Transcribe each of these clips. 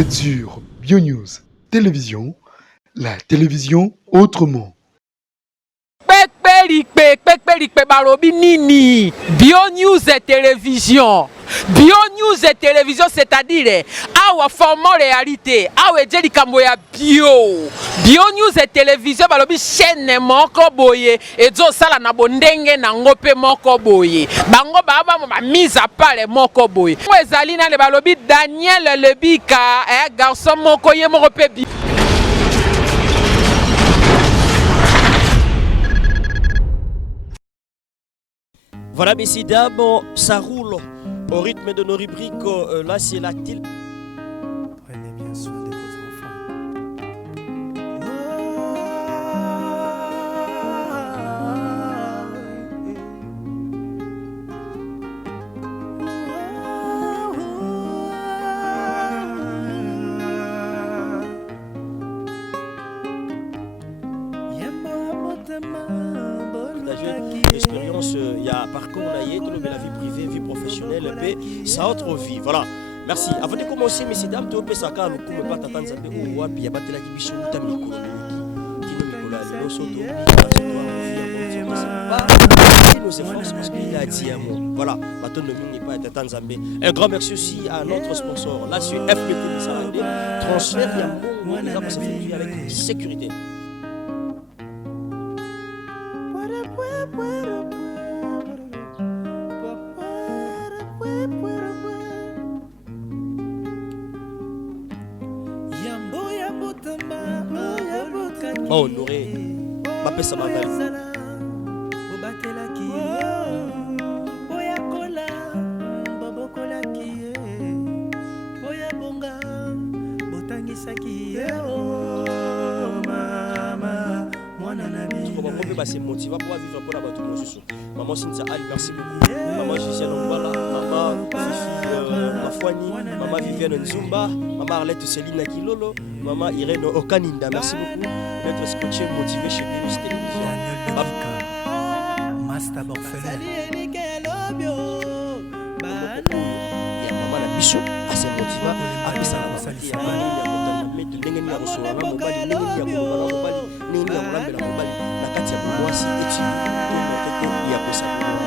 êtes sur BioNews Télévision, la télévision autrement. Pekperikpe balobi nini BioNews Télévision. BioNews Télévision, c'est-à-dire awa format réalité, awa ejeli kambo ya BioNews Télévision balobi chaîne moko boye ezo sala na bondenge na ngope moko boye. Bango baba ba mise à part moko boye. Mo ezali na le balobi Daniel Lebika, garçon moko ye moko pe Voilà, messieurs, dames, ça roule au rythme de nos rubriques. Là, c'est la télé. Prenez bien soin de vos L'expérience, il y a parcours, la vie privée, vie professionnelle, et ça autre vie. Voilà. Merci. Avant de commencer, messieurs, dames, tu peux savoir que nous ne pouvons pas t'attendre au Wapi, il y a pas de la division de ta micro. Nos efforts parce qu'il a dit un mot. Voilà, maintenant ne n'est pas être Zambé. Un grand merci aussi à notre sponsor, là sur FPT Salandé. Transfert, il y a un mot, nous avons fait avec sécurité. Oh, honoré, ma paix, ça m'a valu. C'est motivé pour vivre pour la bateau. Maman Cynthia Ali, merci beaucoup. Maman Gisèle Ombala, maman Fifi Mafouani, maman Viviane Nzumba, maman Arlette Céline Kilolo, maman Irène Okaninda, merci beaucoup d'être scotché motivé chez BioNews Télévision. Master Borfelin. Maman la bichon, assez motivé. Après ça, on va s'allier.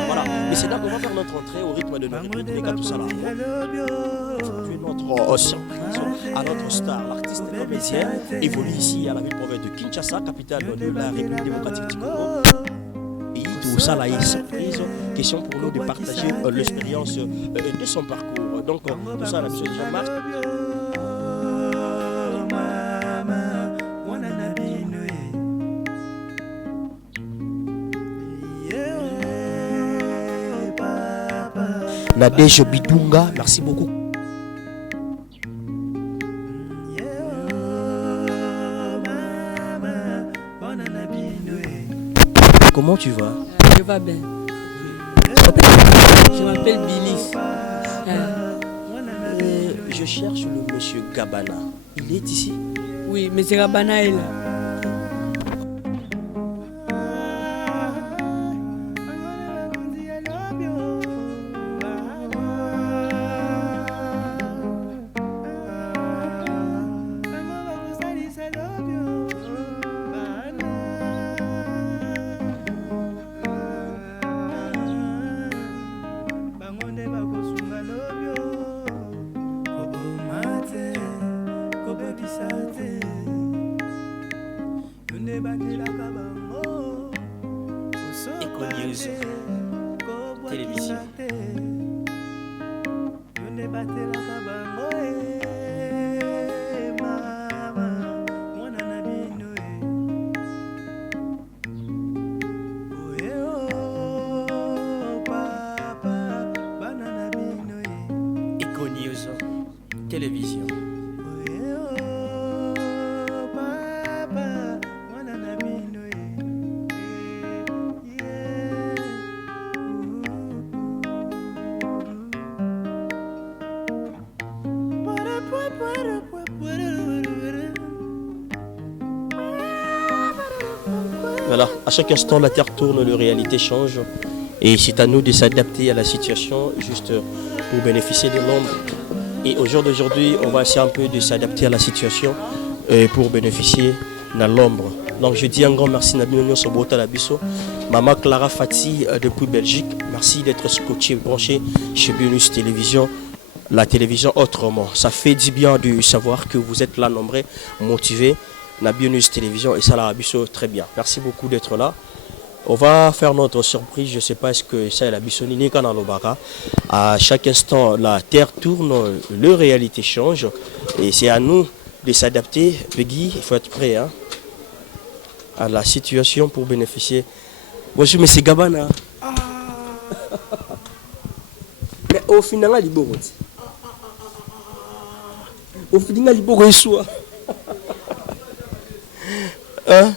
Voilà, mais c'est là qu'on va faire notre entrée au rythme de notre rubrique tout ça là. Aujourd'hui, notre surprise à notre star, l'artiste comédien, évolue ici à la ville-province de Kinshasa, capitale de la République démocratique du Congo. Et tout ça là est surprise. Question pour nous de partager l'expérience de son parcours. Donc, tout ça, la mission déjà marche. Nadège Bidunga, merci beaucoup. Comment tu vas? Je vais bien. Je m'appelle Billy. Je cherche le monsieur Gabana. Il est ici? Oui, monsieur Gabana est là. Econews Télévision. Econews Télévision. Voilà, à chaque instant la terre tourne, la réalité change et c'est à nous de s'adapter à la situation juste pour bénéficier de l'ombre Et au jour d'aujourd'hui, on va essayer un peu de s'adapter à la situation pour bénéficier de l'ombre. Donc je dis un grand merci à Bino Sobota Labiso, Maman Clara Fati depuis Belgique. Merci d'être scotché, branché chez Bionus Télévision. La télévision autrement. Ça fait du bien de savoir que vous êtes là nombreux, motivés. La Bionus Télévision et ça la Labiso très bien. Merci beaucoup d'être là. On va faire notre surprise, je ne sais pas est-ce que ça est la Bissonini Kanalobara. À chaque instant, la terre tourne, la réalité change. Et c'est à nous de s'adapter. Peggy, il faut être prêt hein, à la situation pour bénéficier. Bonjour, mais c'est Gabana. Ah. Mais au final, il est beau. Au final, il est beau. Hein?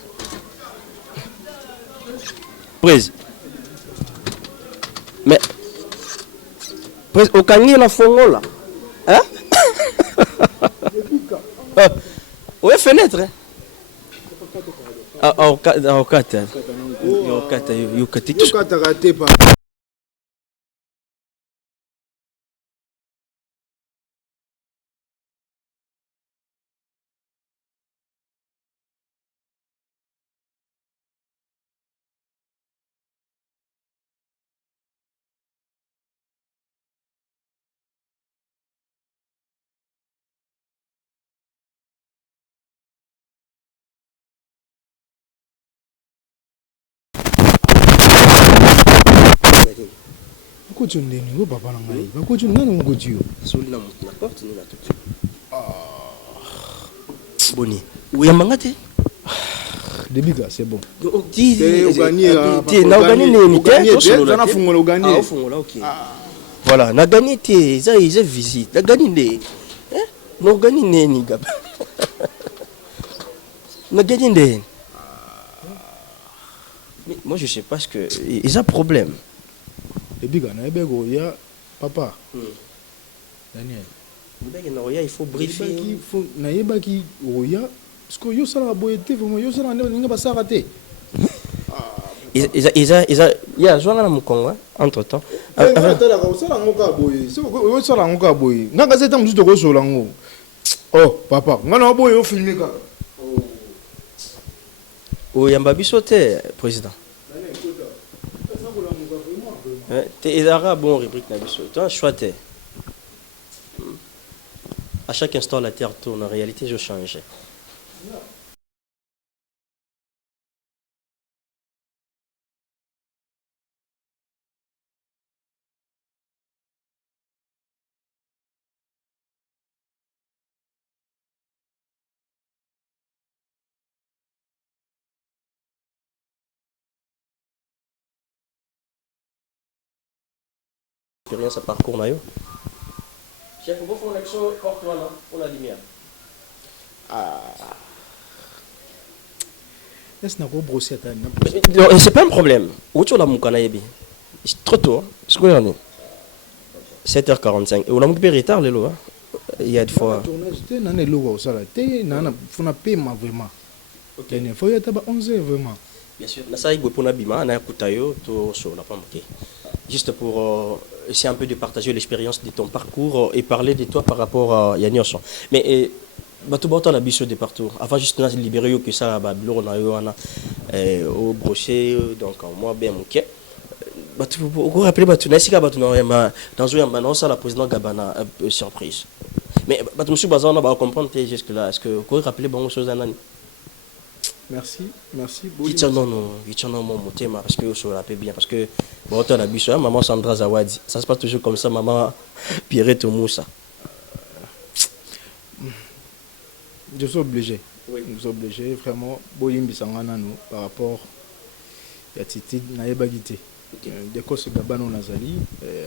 Prise. Mais prise au canier la fongo là. Hein? Ouais fenêtre. Hein? Au kata. Au kata raté pas. Bakoti ndeni ngo papa na ngai. Bakoti nani ngoti yo? Soli na porte ni na tout. Boni. Ou yamangate? Debiga c'est bon. Dis gagné na gagné ni te to na fungola gagné. Ah fungola OK. Voilà, na gagné te za visite. Na gagné ne. Hein? No gagné ni gaba. Na gagné ne. Mais moi je sais pas ce que ils ont problème. Debiga na ebego ya papa. Daniel. Debiga na oya il faut briefer. Il faut na yebaki oya parce que yo sala boyete vraiment yo sala ninga ba sarate. Ya joana na mukongo entre temps. Tala ka sala ngoka boye. Yo sala ngoka boye. Nanga zeta mzuto ko sola ngo. Oh papa, ngana boye yo filmer ka. O yamba biso te président. T'es arabe bon rubrique na biso. Toi chouette. À chaque instant la terre tourne, en réalité je change. Expérience à parcours là yo. Chef, vous faites une action porte-toi là pour la lumière. Est-ce qu'on brosser ta non, c'est pas un problème. Où tu la mukana yebi. C'est trop tôt. Ce que j'en ai. 7h45. Et on a un retard les lois. Il y a des fois. Tournage té nana logo au sala té nana fona paiement vraiment. OK. Il faut y être 11h vraiment. Bien sûr. Na ça il pour na bima na kutayo to so la pas marqué. Juste pour essayer un peu de partager l'expérience de ton parcours et parler de toi par rapport à Yanniosson. Mais tout bon temps la biso de partout. Avant juste de libérer que ça ba bilo na yo ana au brochet donc moi bien OK. Vous rappelez batu na sika batu na dans un annonce à la président Gabana surprise. Mais batu monsieur bazana ba comprendre jusque là. Est-ce que vous rappelez bon chose anani? Merci. Il tient non mon thème parce que je rappelle bien parce que bon on a biso maman Sandra Zawadi. Ça se passe toujours comme ça maman Pierrette Moussa. Je suis obligé. Oui. Nous sommes obligés vraiment boyimbi sangana nous par rapport à attitude na yebagité. Dès ce Gabano Nazali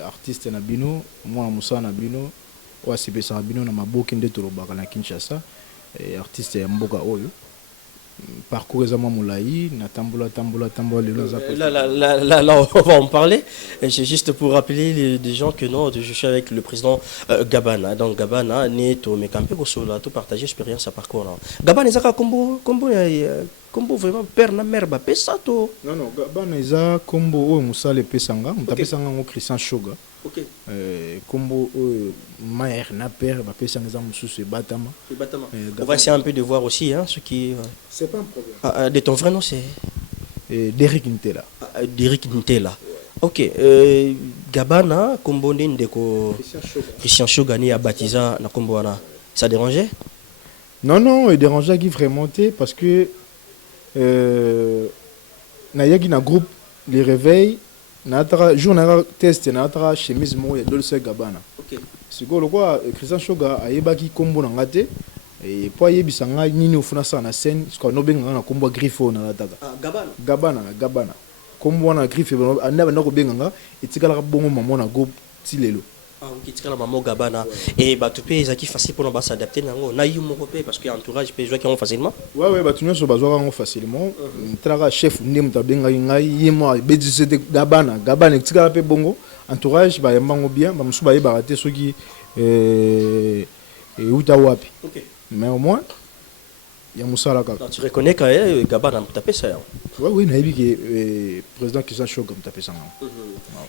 artiste na bino moi Moussa na bino wa sipesa na bino na maboki ndeto lobaka na Kinshasa artiste ya mboka oyo. Parcours extrêmement moulaï, na tambola là on va en parler. C'est juste pour rappeler les gens que non, je suis avec le président Gabana. Donc Gabana neto mais campé ko sola tout partager expérience à parcours là. Gabana ezaka kombo vraiment père na mère ba pesa to. Non Gabana eza kombo o musale pesanga, mutapesanga ngo Christian Shoga. Ok. Combo Maher Naper, ma pèse en exemple sous ce Batama. On va essayer un peu de voir aussi hein, ce qui. C'est pas un problème. De ton vrai nom, c'est Derek Ntela. Derek Ntela. Ok. Gabana, Combo Ndeko. Christian Shogani a baptisé na Comboana. Ça dérangeait? Non, non, il dérangeait qui vraiment parce que na yaki na groupe les réveils na tara jour na test na tara chemise mo ya Dolce Gabbana. Ok. Siko lokwa Christian Shoga ayebaki kombo na ngate et po ayebisa nga nini ofuna sa na scène siko no benga na kombo Griffo na lataka. Gabbana. Kombo na Griffo anda na ko benga nga etikala ka bongo mamo na groupe tilelo. Ah, ok, tu as la maman Gabana. Et bah, tu peux les facile pour nous s'adapter. Parce que l'entourage peut jouer facilement. Ouais, bah, tu n'as pas besoin facilement. Tra chef, n'aime ta benga y moi, bédise de Gabana, tu as peu bongo. Entourage, bah, yambango bien, bah, m'sou bah, y baraté ceux qui Utawapi. Ok. Mais au moins, il y a Moussa tu reconnais que Gabana a tapé ça. Oui, il y a le président qui s'est choqué comme tapé ça.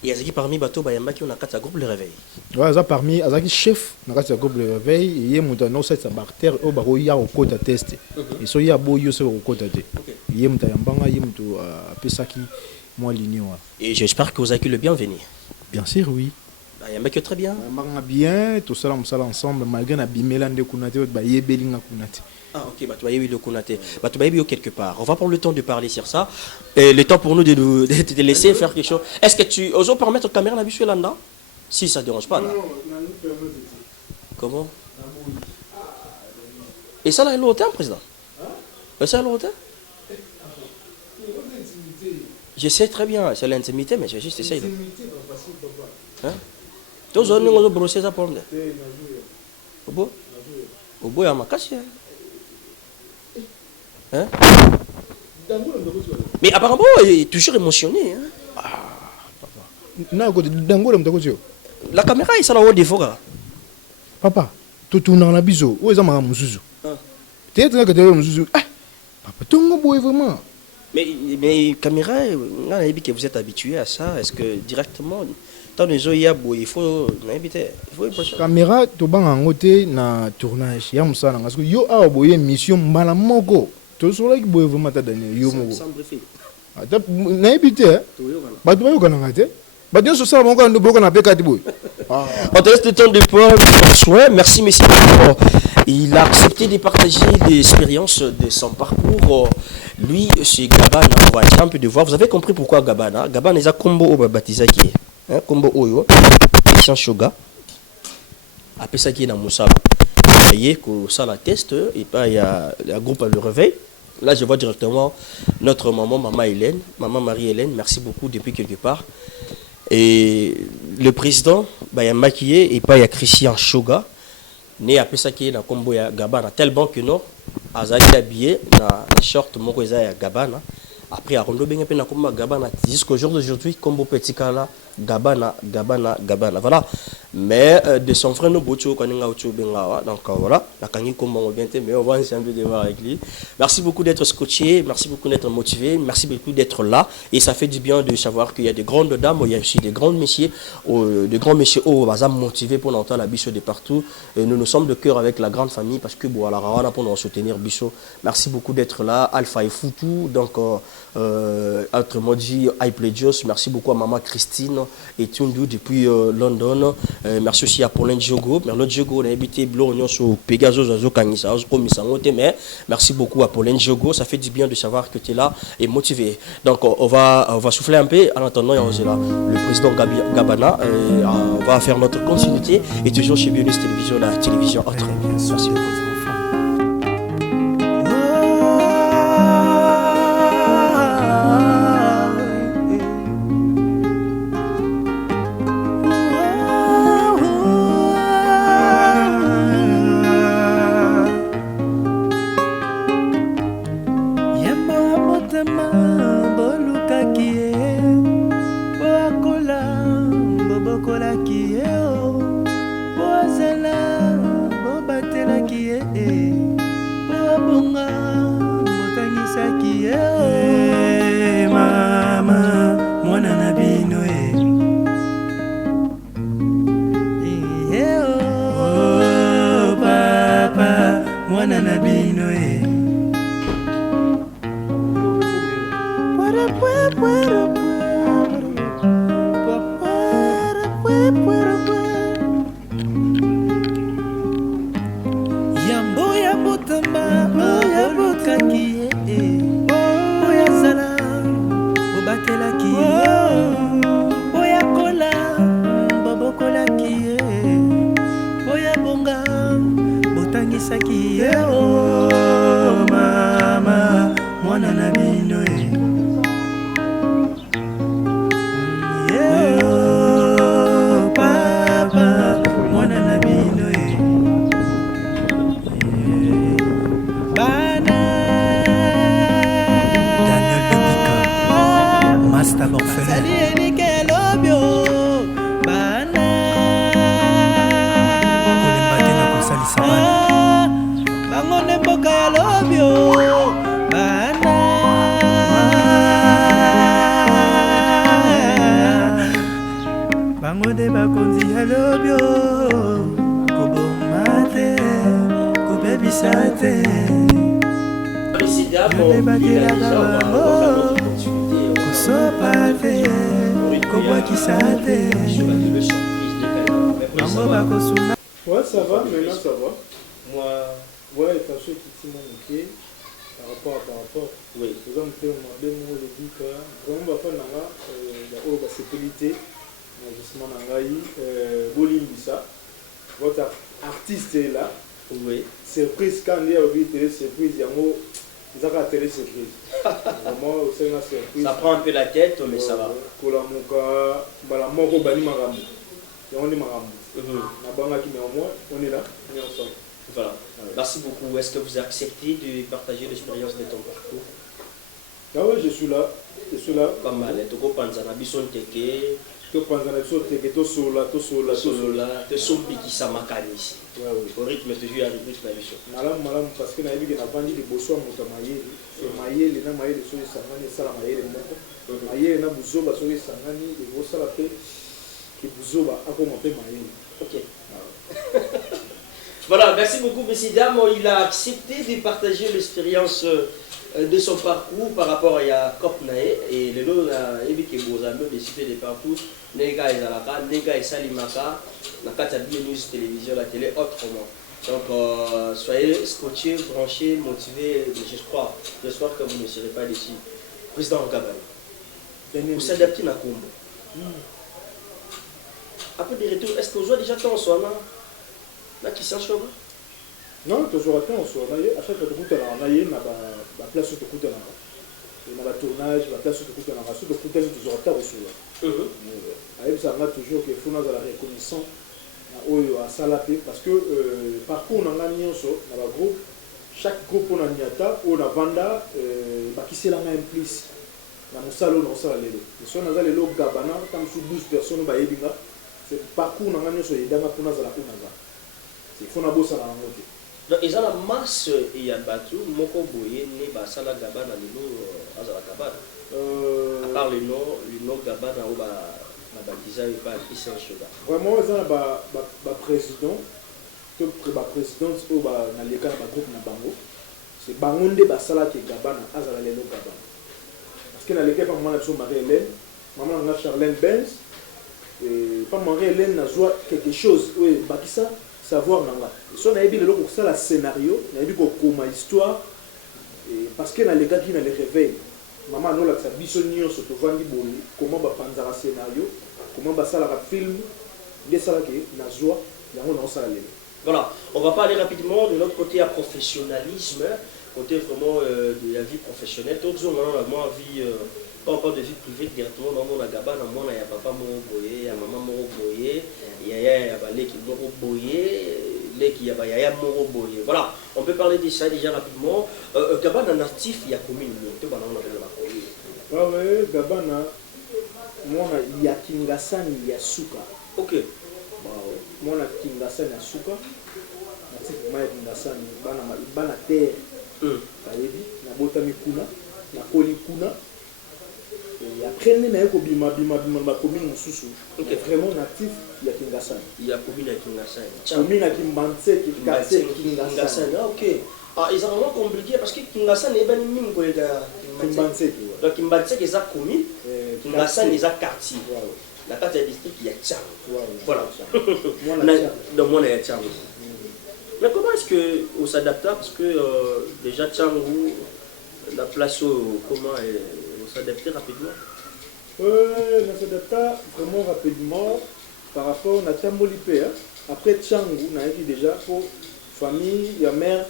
Il y a qui parmi bateau, il y a qui on a quatre groupes le réveil. Ouais, ça parmi, il y a qui chef, on a quatre groupes le réveil, il y a mon cette bactérie au baro il y a au côté test. Et so il y a beau yo au côté test. Il y a mon tayambanga, il y a mon pesa qui moi ligné. Et j'espère que vous accueillez le bienvenu. Bien sûr, oui. Il y a un mec très bien. Bien, tout ça ensemble malgré na bimelan de kunate, ba yebelinga kunate. Ah ok, bah tu vas y le Konaté. Bah tu vas y quelque part. On va prendre le temps de parler sur ça. Et le temps pour nous de te laisser faire quelque chose. Est-ce que tu oses permettre la caméra d'habituer là-dedans? Si ça ne dérange pas là. Comment? Et ça là est l'hôtel, président? Et ça est l'hôtel? Je sais très bien, c'est l'intimité, mais j'ai juste essayé. Hein? Tu as brossé ça pour moi? Au bout? Au bout, il y a ma casse. Hein? Mais apparemment, il est toujours émotionné. Hein? La caméra, il s'en a au défaut. Papa, tu tournes dans la biseau. Où est-ce que tu es? Tu es là que tu es là. Papa, tu es vraiment. Mais caméra, vous êtes habitué à ça. Est-ce que directement, dans les eaux, il faut éviter. Caméra, tu es en côté na tournage. Il y a un ça. Parce que yo a une mission malamoko. Tu es là qui est vraiment ta dernière. Yo mo. Sans briefer. Na éviter. Bah tu vas yo kana ngate. Bah bien sur ça, mon gars, nous bloquons na peka tiboy. On te laisse le temps de prendre soin. Merci, messieurs. Il a accepté de partager l'expérience de son parcours. Lui, c'est Gabana. On va essayer un peu de voir. Vous avez compris pourquoi Gabana? Gabana, il a combo au baptisé qui est. Combo Oyo. Christian Shoga. Après ça, qui est dans Moussala. Vous voyez que ça la teste. Et puis, il y a le groupe Le Réveil. Là, je vois directement notre maman Hélène. Maman Marie-Hélène. Merci beaucoup depuis quelque part. Et le président, il y a maquillé. Et puis, il y a Christian Shoga. Né après ça qui est dans combo ya Gabana tellement que non azaki habillé na short moko eza ya Gabana après à rondo benga pe na combo Gabana jusqu'au jour d'aujourd'hui combo petit kala Gabana voilà mais de son frère no bocho kaninga ocho benga donc voilà la kangi combo bien mais on va essayer un peu de voir avec lui. Merci beaucoup d'être scotché, merci beaucoup d'être motivé, merci beaucoup d'être là et ça fait du bien de savoir qu'il y a des grandes dames, il y a aussi des grands messieurs au bazar motivés pour entendre la bicho de partout. Nous nous sommes de cœur avec la grande famille parce que bon à la Rawana pour nous soutenir bicho. Merci beaucoup d'être là Alpha et Foutou donc entre Moji Aiplegios, merci beaucoup à maman Christine et Tundu depuis London. Merci aussi à Pauline Diogo. Merlot Diogo, on a habité Blognon sur Pegasus, mais merci beaucoup à Pauline Diogo. Ça fait du bien de savoir que tu es là et motivé. Donc, on va souffler un peu. En attendant, là, le président Gabana. On va faire notre continuité et toujours chez Bionus Télévision, la télévision autre. Merci beaucoup. Bobatela kie Yambo ya botamba oya bokaki oya zala obatelaki oya kola bobokolaki oya bonga botangisaki mama mwana na bino papa mwana na bino Daniel Lobika, Master Borfelin, Kolembate na kosalisa bana bango nde mboka ya lobio bana bango nde bakonzi ya lobio koboma te kobebisa te bakelaka bango kosopa te kobwakisa te bango bakosuna. Ouais, ça va, maintenant ça va. Moi, Ouais, t'as ceux qui t'y m'ont manqué par rapport. oui. Les hommes qui ont demandé, moi, je dis que vraiment, va faire la sécurité, justement, Bolimbisa. Votre artiste est là. Oui. Surprise, quand il y a oublié télé surprise, il y a un mot, ils ont télé surprise. Vraiment, c'est une surprise. Ça prend un peu la tête, mais ça va. Kolamuka, Balamoko, Bani Marambo. Et on est Marambo. On est là, on est ensemble. Voilà. Merci beaucoup. Est-ce que vous acceptez de partager l'expérience de ton parcours? Ah ouais, je suis là. Pas mal. Toko Panzana, Bison Teke, To Panzana, to Sola. te sombi qui s'amakani ici. Ouais, oui. Au rythme toujours à rythme la mission. Malam, parce que naïbi n'a pas dit de bosso à Moutamaye. C'est Maye, les Namaye, les Soye Sangani, Salamaye, les Moko. Maye, n'a Bouzoba, Soye Sangani, et Bossa la paix, qui Bouzoba, a commenté Maye. Ok. Voilà, merci beaucoup, messieurs dames. Il a accepté de partager l'expérience de son parcours par rapport à Kopnae. Et le lot a évité que vos amis décident de partout. Nega et Zalaka, Nega et Salimaka, la Katabi News Télévision, la télé autrement. Donc, soyez scotchés, branchés, motivés. J'espère que vous ne serez pas déçus. Président Gabani, vous s'adaptez à Kombo. Après des retours, est-ce que vous avez déjà temps en soi là qui s'en chauffe? Non, toujours à temps, à chaque fois que tu as la place où tu as la tournage, la place où tu as la race, tu as toujours à temps aussi. Ça va toujours qu'il faut la reconnaissance à Salapé parce que parcours on a gagné dans le groupe, chaque groupe on a niata, on a vanda, qui c'est la même plus. Dans mon salon, on a les lots. Si on a les lots Gabana, comme sous 12 personnes, c'est parcours on a gagné sur les dames pour nous à la Kunaza. Il faut que ça la monte. Donc, ils ont la masse et il y a battu, Moko Boye, né Basala Gabana, le nom Azala Gabana. À part le nom Gabana, ou la baptisa et pas qui c'est un cheval. Vraiment, ils ont la président, la présidente, ou dans les cas de groupe Nabango. C'est Bangonde Basala qui est Gabana, Azala Lelo Gabana. Parce que dans les cas, maman a Marie-Hélène, maman a Charlène Benz, et pas Marie-Hélène a joué quelque chose, oui, Bakissa. Savoir nanga si on a vu le pour ça le scénario on a vu comment histoire parce que dans les gars qui dans les réveil maman nous la ça bisonnion surtout vandi boli comment ba panza un scénario comment ba ça la film des ça que na joie yango na ça la. Voilà, on va parler rapidement de notre côté à professionnalisme, côté vraiment de la vie professionnelle. Tout le monde a moins vie pas encore de vie privée directement dans mon agaba, dans mon aya papa mon boyé, ya maman mon boyé, ya balé qui mon boyé, les qui ya ya mon boyé. Voilà, on peut parler de ça déjà rapidement. Gabana natif il y a combien de temps on appelle la boyé. Ouais, Gabana moi il y a Kingasani ya Suka. OK. Moi na Kingasani ya Suka. Natif moi Kingasani bana terre. Kayebi na botami kuna na koli kuna. Et après, il y a une commune vraiment natif, il y a Kingasani. Il y a commune à Kingasani. Commune à Kimbanse, Kingasani. Ok. Ah, ils ont vraiment compliqué parce que Kingasani est bien mime pour les gars. Kimbanse, Donc Mbatia qui est commis, Ngassa les a quartier. La carte est district il y a Tchang. Voilà. Donc moi il y a Tchang. Mais comment est-ce que on s'adapte parce que déjà Tchangou la place comment on s'adapte rapidement? On s'adapte vraiment rapidement par rapport à Tchambolipé. Après Tchangou, on a dit déjà pour famille, il y a mère,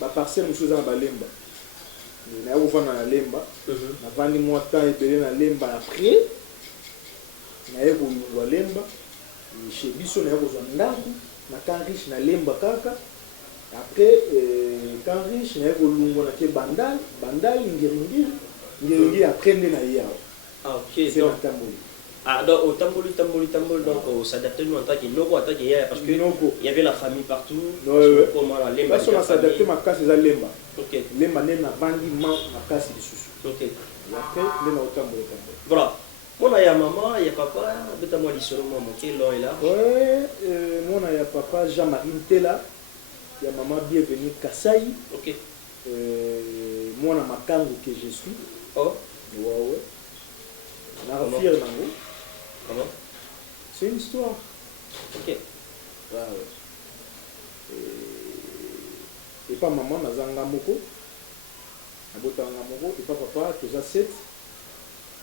la parcelle nous dans Balemba. On a ouvert dans la Lemba. On a vendu moins de temps et belé dans la Lemba après. On a ouvert la Lemba. Chez Bissot, on a ouvert Ndaku. Na Kanrish na Lemba Kaka. Après, Kanrish na Lungo na ke Bandal, Bandal, Ngiringiri après na Yao. Ah ok. C'est donc la Tamboli. ah donc au Tamboli donc on s'adapte nous en tant que Noko parce que il y avait la famille partout. Comment la Lemba. Parce qu'on s'adapté ma casse c'est Lemba. Ok. Lemba na bandi ma casse de sous. Ok. Et après, Lemba au Tamboli. Voilà. Moi, il y a maman, il y a papa, peut-être moi, il est là. Ouais, moi, il y a papa Jean-Marie Ntela, il y a maman bienvenue Kassai. Ok. Moi, on a ma kango que je suis. Oh. Ouais. On a fier nango. Comment? C'est une histoire. Ok. Ouais. Et pas maman, on a Zanga Moko. On a Zanga Moko. Et pas papa, déjà 7.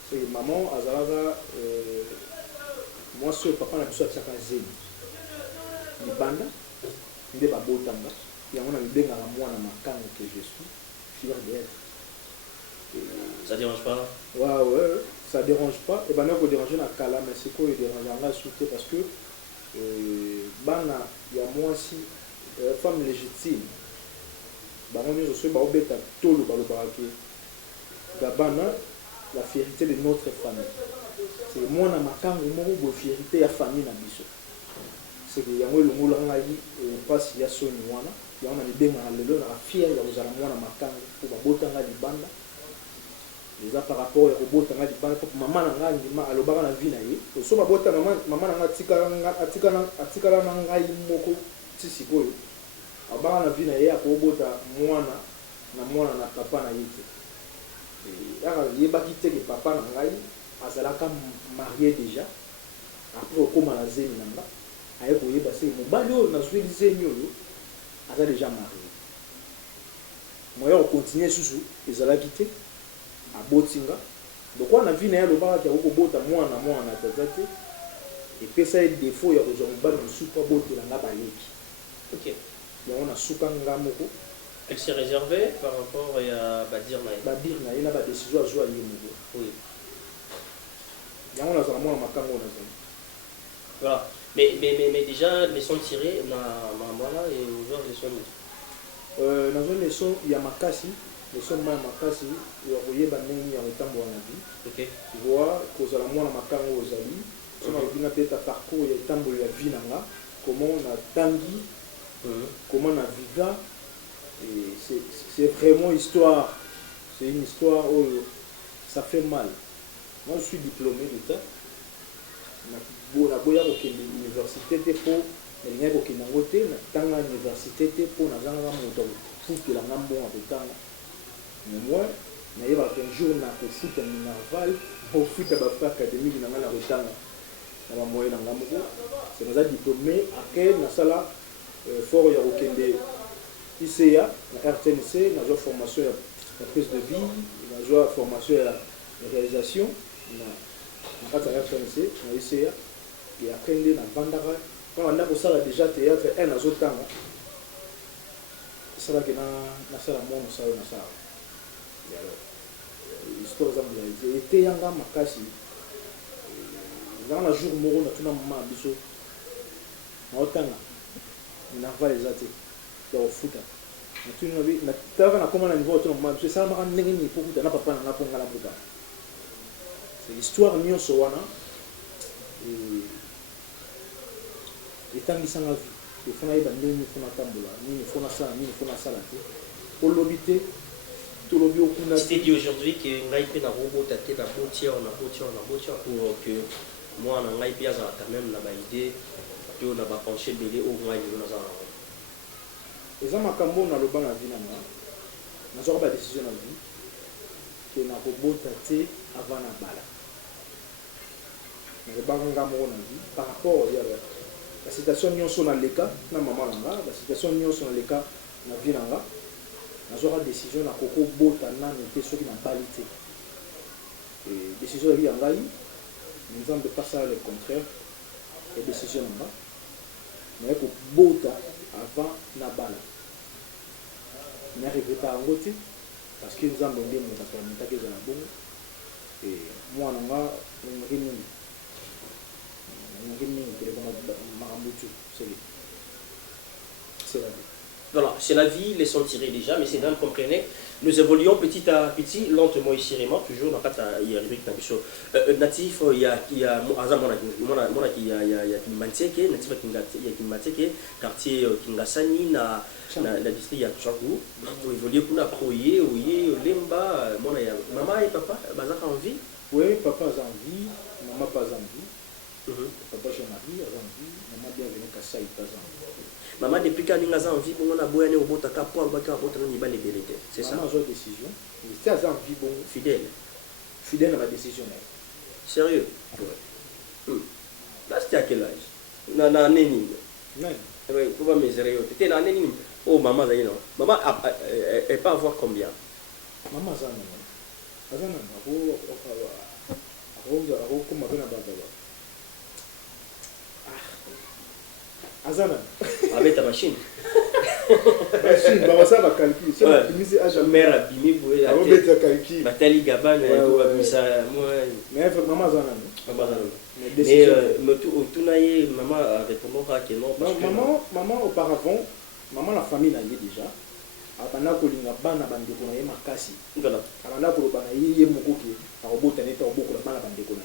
C'est que maman, Azalaga, moi, seul papa, n'a pas besoin de chaque zéro. Il banda, il est pas beau tanga. Il y a un ami à moi, dans ma canne que je suis, fier d'être. Ça dérange pas? Ouais, ça dérange pas. Et ben, on peut déranger dans le cas là, mais c'est quoi, il dérange en là, surtout parce que, bana, il y a moi aussi, femme légitime. Bah, on est aussi, bah, on bête à tout le baraké. Gabana, la fierté de notre famille. C'est moi na makambo moko fierté ya famille na biso. C'est que yango longola ngai passe ya soni wana, ya na libenga na lelo na fier ya kozala mwana makambo pour babota nga libanda. Les par rapport ya kobota nga libanda pour maman na ngai ndima alobaka na vie na ye. So babota maman na nga atikala na ngai moko tisikoyo. Abanga na vie na ye akobota mwana na papa na ye. Il y a que papa n'a pas marié déjà. Après, on a marié. Il y a déjà marié. Moi, on continue sous les alakités à Botinga. Donc, on a vu qu'il y a le bar qui a beaucoup de moi en Atazate. Et puis, ça a des défauts, il y a un super beau de la balèque. Ok. On a super ngamoko. Elle s'est réservée par rapport à Badir Naï. Badir Naï, il y a des décisions à jouer à l'Yémogo. Oui. Il y a un moins à Makango. Voilà. Mais déjà, les sons tirés, on a Mamala et aujourd'hui les sons. Dans une leçon, il y a Makasi. Les sons Makasi, il y a Royer Baneng, il y a le tambour en vie. Ok. Tu vois, que ça la moins à Makango aux amis. Si on a bien peut-être un parcours, il y a le tambour de la vie. Comment on a Tanguy, comment on a Viva. C'est vraiment histoire. C'est une histoire où ça fait mal. Moi, je suis diplômé d'État. Je suis à l'université pour l'université pour mais moi, je suis un jour dans le foot à Minerval, au foot à l'académie de l'Angleterre. C'est un diplômé. Après, je suis fort ICA, la RTNC, la formation la prise de vie, la formation à la réalisation, la RTNC, la ICA, et après on a Bandara. Quand on a déjà théâtre, un a autre temps. C'est là que on a ça la monde, ça on a ça. L'histoire de la été yanga makasi. Dans la jour moro na tuna mama biso. Na otanga. Na va les athées. Au foot. C'est l'histoire de Sowana. Et tant qu'il s'en a vu, il faut aller dans le c'était dit aujourd'hui que Ngaïpe n'a robot tâté na botia pour que moi na Ngaïpe a quand même la idée que on a pas penché belé au Ngaïpe na za. Et ça m'a cambo na loba na vie na. Na zo ba décision na vie. que na robota te avant na bala. Mais le banga mo na vie par rapport à la situation nyonso na leka na maman nga, la situation nyonso na leka na vie nga. Na zora décision na koko bota na nete soki na balité. Et décision ya ngai, nous avons pas ça le contraire. Et décision nga. Mais ko bota avant na bala. Mais arrivé pas en côté parce que nous avons bien mon papa qui est dans bon et moi on a une réunion c'est la vie. Voilà, c'est la vie, les sont tirés déjà, mais c'est d'un comprenez. Nous évoluons petit à petit, lentement et sérieusement, toujours dans il y a rubrique natif, il y a Kimantseke, natif il y a Kimantseke, quartier Kingasani, na district ya Tchangou, on évolue pour la proyer, ouye, lemba, maman et papa, bazaka en vie. Oui, papa a envie, maman pas envie. Papa Jean-Marie a envie, maman bienvenue Kassa il pas envie. Maman depuis quand nous avons envie, on a beau aller au Botaka pour avoir une bonne vérité. C'est ça. Maman a une décision. Si elle a envie, bon, fidèle. Fidèle à ma décision. Sérieux. Là, c'était à quel âge? Non, Nénine. Non. Oui, faut pas mesurer. C'était la Nénine. Oh, maman, ça y est, non. Maman, elle peut avoir combien? Maman, ça non. Ça non. Comment on a Azana. Avec ta machine. Machine, bah ça va calculer. Ça va miser à jamais. Mère abîmée pour elle. On va mettre calcul. Nathalie Gabane, ça moi. Mais maman Azana. Maman Azana. Mais tout naïe maman avec mon frère qui non parce que maman auparavant, maman la famille n'a déjà. Abana kolinga bana bande ko na ye makasi. Voilà. Abana ko bana ye moko ki arobota neta oboko la bana bande ko na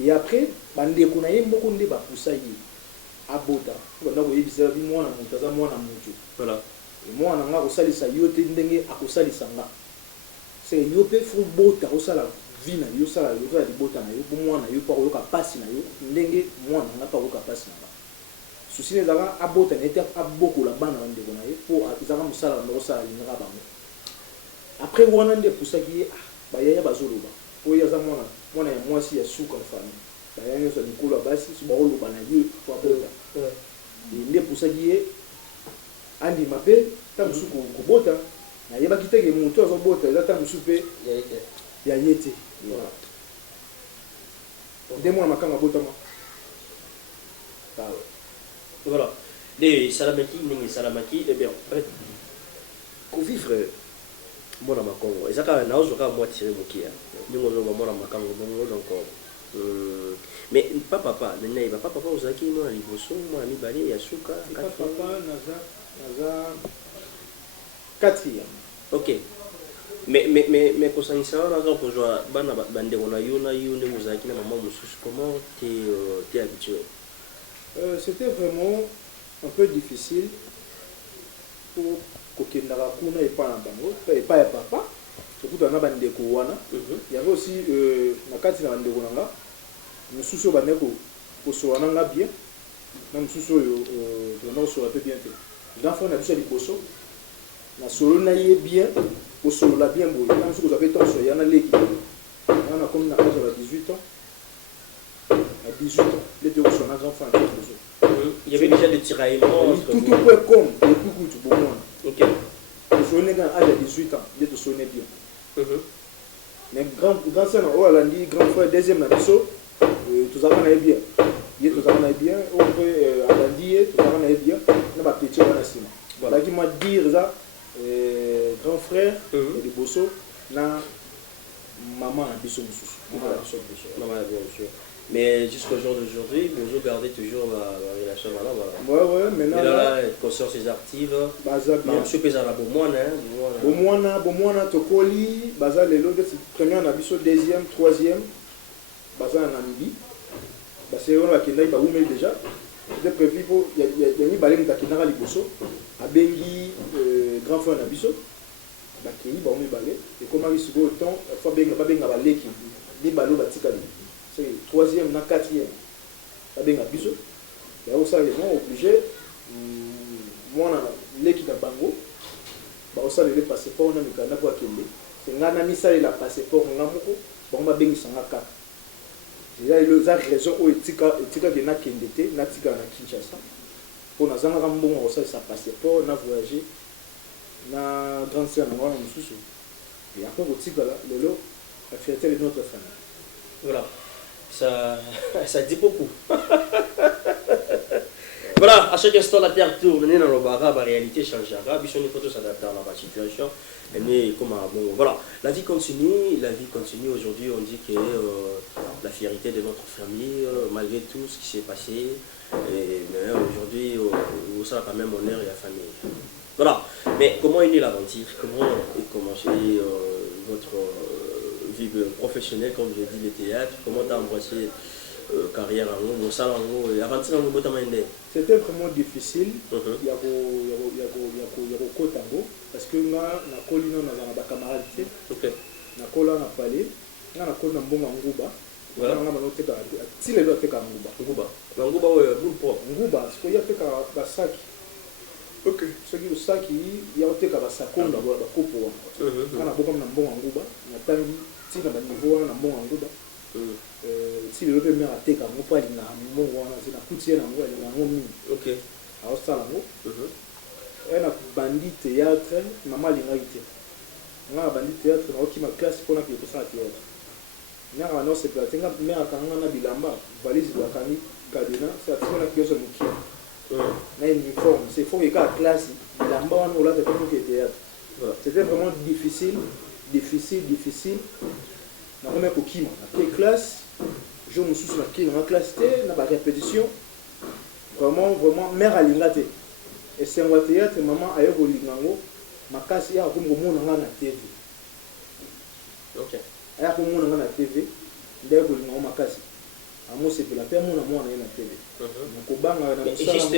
ye. Et après bande ko na ye moko nde ba poussa ye. Abota banda ko yebisa bi mwana mutaza mwana mutu. Voilà. Et mwana nga ko salisa yote ndenge akosalisa nga. C'est yope fu bota ko sala vina yo sala yo sala di bota na yo ko mwana yo pa ko ka pasi na yo ndenge mwana nga pa ko ka pasi na nga. Souci les agas abota neta aboko la bana bande ko na ye po azaka musala na ko sala ni nga bango. Après wana nde poussa ki ba yaya bazoloba. Po yaza mwana ya mwasi ya suka famille. Bah il y a un Nicolas Bassi, ce barreau le banalier, faut appeler. Il est pour ça qui est Andy Mapé, tant que sous Kobota, il y a pas quitté que mon tour sur Bota, là tant que soupé, il y a été. Voilà. Dis-moi ma cam à Bota. Voilà. Les salamaki, les salamaki, eh bien, qu'on vivre. Moi dans ma Congo, et ça quand on a aussi moi tirer mon qui, nous on va moi dans ma Congo, donc. Mais papa, vous avez dit non, Liboso, moi, Mibali, Yasuka, papa, Naza, quatrième. Ok. Mais pour ça, on a pour jouer, bande, on a eu, vous avez dit, maman, comment t'es habitué? C'était vraiment un peu difficile pour Kokendara Kuna et pas un bango, et pas un papa. Surtout dans la bande de Kouana. Il y avait aussi la carte de la bande de Kouana. Nous sommes pour se rendre bien. Nous sommes sur la peu bien. L'enfant a besoin de bosso. Na solo na yé bien, pour solo la bien beau. Quand vous avez tant sur yana l'équipe. On a comme na âge à 18 ans. À 18 ans, les deux sont un enfant. Il y avait déjà des tiraillements. Tout peut comme et beaucoup tout pour moi. OK. Pour sonner dans âge à 18 ans, il est sonner bien. Mais grand sœur, oh elle a dit grand frère deuxième na biso. Tout ça on est bien. Il tout ça on est bien. On peut agrandir, tout ça on est bien. On va petit on a sima. Voilà qui m'a dit ça grand frère et Bosso na maman a biso mususu. Maman bien sûr. Mais jusqu'au jour d'aujourd'hui, vous gardez toujours la relation là voilà. Ouais, maintenant là conscience active. Baza bien. Monsieur pesa la bomwana tokoli, baza lelo de première na biso deuxième, troisième. Baza en Namibie. Parce que on a kenda ba oumé déjà. C'était prévu pour il y a ni balé mtakina liboso. Abengi grand frère na biso. Ba kei ba oumé balé et comment il se go autant fois benga ba benga baleki. Di balo batikali. C'est troisième na quatrième. Ba benga biso. Et au ça ils vont obligé moi na l'équipe de bango. Ba au ça les passer pas on a mikana pour kende. c'est ngana misali la passeport ngamoko bon ba bengi sanga kaka déjà il a raison o etika de na kendete na tika na Kinshasa pour na zanga mbongo ça sa passeport na voyager na grande sœur na ngwana mususu et après au tika là lelo la fierté de notre famille. Voilà, ça dit beaucoup. Voilà, à chaque instant la terre tourne, la réalité changera, il faut s'adapter à la situation. Voilà, la vie continue aujourd'hui. On dit que la fierté de notre famille, malgré tout ce qui s'est passé, mais aujourd'hui, on sera quand même honneur et la famille. Voilà, mais comment est née l'aventure? Comment est commencé votre vie professionnelle, comme j'ai dit, le théâtre? Comment tu as embrassé carrière en haut, aventure en haut? C'était vraiment difficile. Il y a parce que na colline on a des camarades. OK. Na kola na palais, na kola na mbonga nguba. Voilà. Na manote ka si le dote ka nguba. Nguba ouais, boule nguba, ce qu'il y a te ka basaki. OK. Ce qui basaki, il y a te ka basakonda ba kopo. Na boka na mbonga nguba, na tangi si na niveau na mbonga nguba. Si le premier a été comme moi, il a mon c'est la coutière en moi, il a mon mine. OK. Alors ça là, elle a bandit théâtre, maman l'ingalité. On a bandit théâtre, on a qui ma classe pour la qui est ça théâtre. On a un autre c'est platé, on a mais à quand on a bilamba, valise de la famille, cadena, c'est à tout la qui est sur mon qui. On a une uniforme, c'est fort qu'il y a classe, bilamba on a là c'est comme qui est théâtre. C'était vraiment difficile. Na on a kokima na classe je me suis sur la classe na ba répétition vraiment mère alingate et c'est un théâtre maman ayo ko lingango makasi ya ko mona na TV. OK. Aya ko mona na TV ndeko lingango makasi amo c'est la paix mona na TV. Donc banga na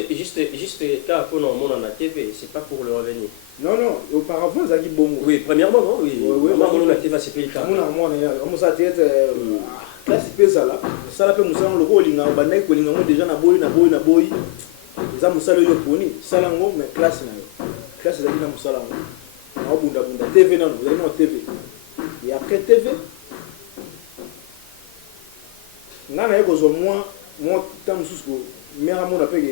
juste car pour mona na TV, c'est pas pour le revenir. Non, auparavant, ça dit bon. Oui, premièrement, non, oui. Maman, la TV, c'est pas le cas. Moi, ça tête, là, c'est pas ça là. Ça, là, nous avons le rôle, nous avons déjà na boy. Nous avons ça le poni. Ça, là, mais classe, classe, c'est nous ça là. Nous avons TV, non, nous avons TV. Et après TV, nous avons moi, tant que je mère à mon appel,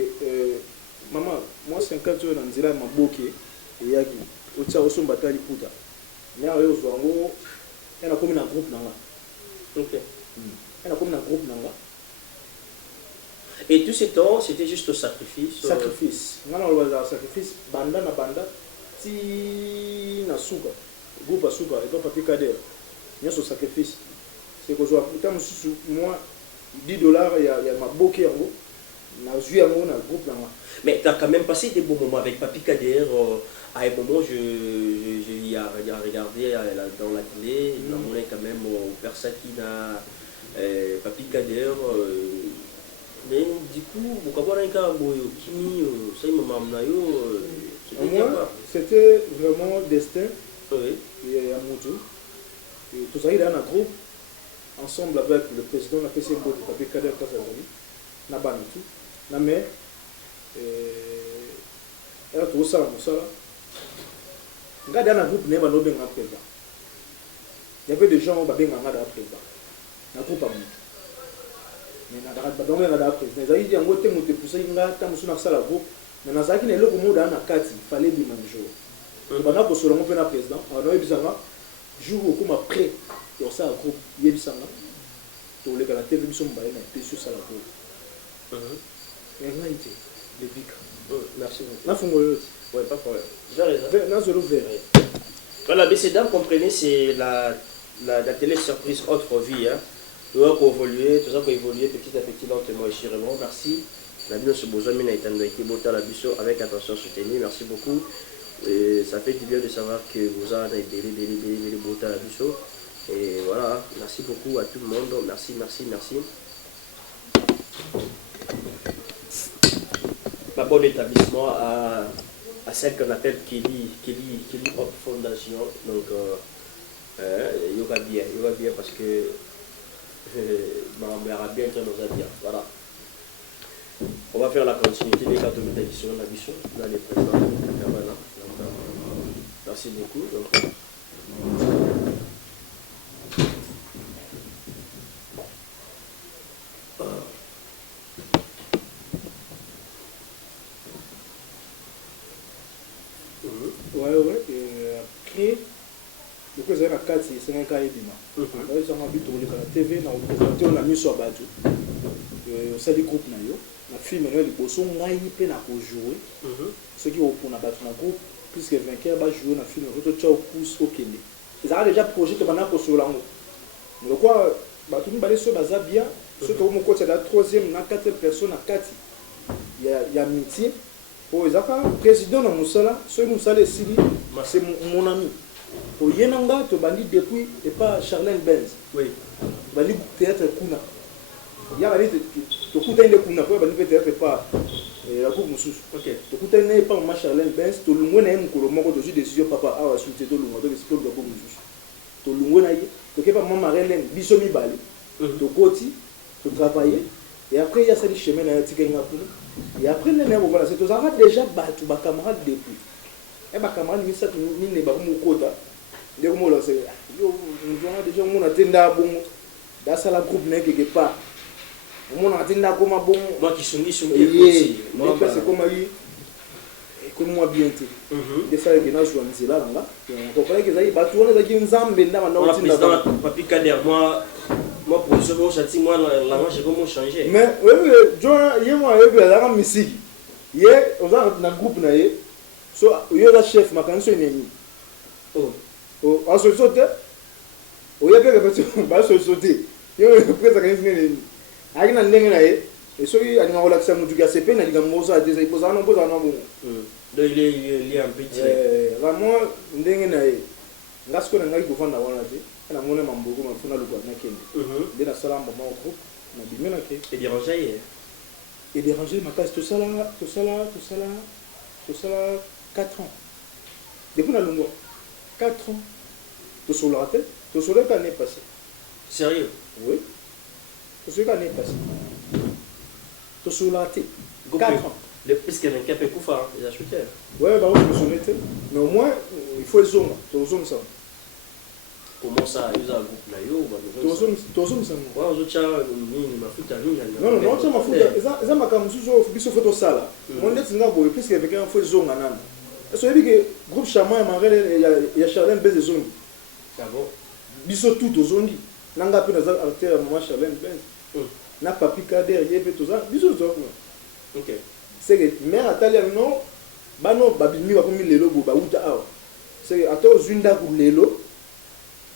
maman, moi, 50 ans dans le zéla, ma bouquet. Yaki otia osomba tali puta mais ayo zwango ena komi na groupe nanga. OK. Ena komi na groupe nanga. Et tout ce temps c'était juste un sacrifice. Ngana loza sacrifice banda ti na suka groupe suka et donc papier cadet nyoso sacrifice c'est que soit puta mususu moi $10 il y a ma boke yango na zui yango na groupe nanga. Mais tu as quand même passé des bons moments avec Papi Kader. À un moment, j'ai regardé dans la télé, il m'a quand même au Persakina, Papi Kader. Mais du coup, c'était vraiment destin. Oui. Et à Moudou. Tout ça, il est dans un groupe, ensemble avec le président, on a fait ses mots de Papi Kader Kasazali, Nabanitu, Namé. Elle a tout ça, il y avait des gens qui avaient un président. Un groupe à moi. Mais il y a un président. Il y a un groupe qui mais dans il fallait bien un jour. Il y a un président. Il y a un jour où après, il y a un groupe. Il y a un télévision. Merci beaucoup. Oui, pas de problème. Voilà, messieurs, dames, comprenez, c'est la télé surprise Autre Vie. Hein. Tout ça pour évoluer petit à petit, lentement et sûrement. Merci. La vie se besoin avec attention soutenue. Merci beaucoup. Et ça fait du bien de savoir que vous avez des beaux à la biseau. Et voilà, merci beaucoup à tout le monde. Merci. Un bon établissement à celle qu'on appelle Kelly Hop Fondation. Donc, il y aura bien parce que on verra bien que nous allons bien. Voilà. On va faire la continuité des cartes de qui seront dans les présents. Merci beaucoup. Donc, esengaka yebima oyezanga bitu koleka na tv na koprésente na miso ya bato osali groupe na yo na filme na yo liboso ngai mpe na kojoue soki opona bato na groupe puisque vainqueur bajoue na filme ototya opousse okende ezalaka déjà projet tobanda kosola yango lokwa bato mibale soki baza bien soki tokomokoti ya 3e na 4e personne na kati ya métier oyo ezaka président na mosala soki mosala esili c'est mon ami oye na nga tobandi depuis epa Charlène Benz bandi théâtre kuna ya bandi tokutani nde kuna po bandi mpe théâtre epa la coupe mosusu tokutani na epa mama Charlène Benz tolungwe na ye mokolo moko tozwi décision papa awa suite tolungwa tokesitoluka po mosusu tolungwe na ye tokepa mama Marlène biso mibale tokoti totravaille et après il y a cette chemin na tika nga kuna et après nene bo voilà c'est tous arrêt déjà battu ba camarade depuis et ba camarade ni ça ni ne ba mu kota de ko mo la c'est yo on déjà mon atenda bon da ça la groupe n'est quelque part mon atenda comme bon moi qui suis moi c'est comme lui comme moi bien té de ça que na jouer nzela nga on comprend que ça y battu on est qui nzambe nda na président papi Kader moi pour ce bon chati moi la moi j'ai comment changer mais oui John yé moi yé la musique yé on a na groupe na yé so yé la chef makanso neni oh a so sauter o yé que parce ba so sauter yé presa kanisi neni akina ndenge na yé et so yé alinga relaxa mutu ka sepe na linga moza des ipoza no boza no bon donc il est un petit vraiment ndenge na yé ngasko na ngai ko fanda wana te na mona mamboko mafuna lukwa na kende de la sala maman au groupe na bimena ke et déranger ma case tout ça 4 ans depuis na lungo 4 ans tout sur la tête tout sur le année passée sérieux oui tout sur l'année passée tout sur la tête 4 ans le puisque un cap Koufa il a chuté ouais bah je me souviens mais au moins il faut les hommes ça. Comment ça, ils ont un groupe là, yo, non, tu m'as foutu. Ça m'a comme toujours fait photo ça là. On est singa boy, puisque avec un faux zone anana. Est-ce que groupe Chama et Marel, il y a Charlène Benz zone. Ah bon? Biso tout aux zones. Nanga pe na artère maman Charlène Benz. Na papi Kader, yé pe tout ça. Biso zone. OK. C'est que mère Atalia non, ba no babimi ba komi lelo bo ba uta awa. C'est que ato zunda ku lelo.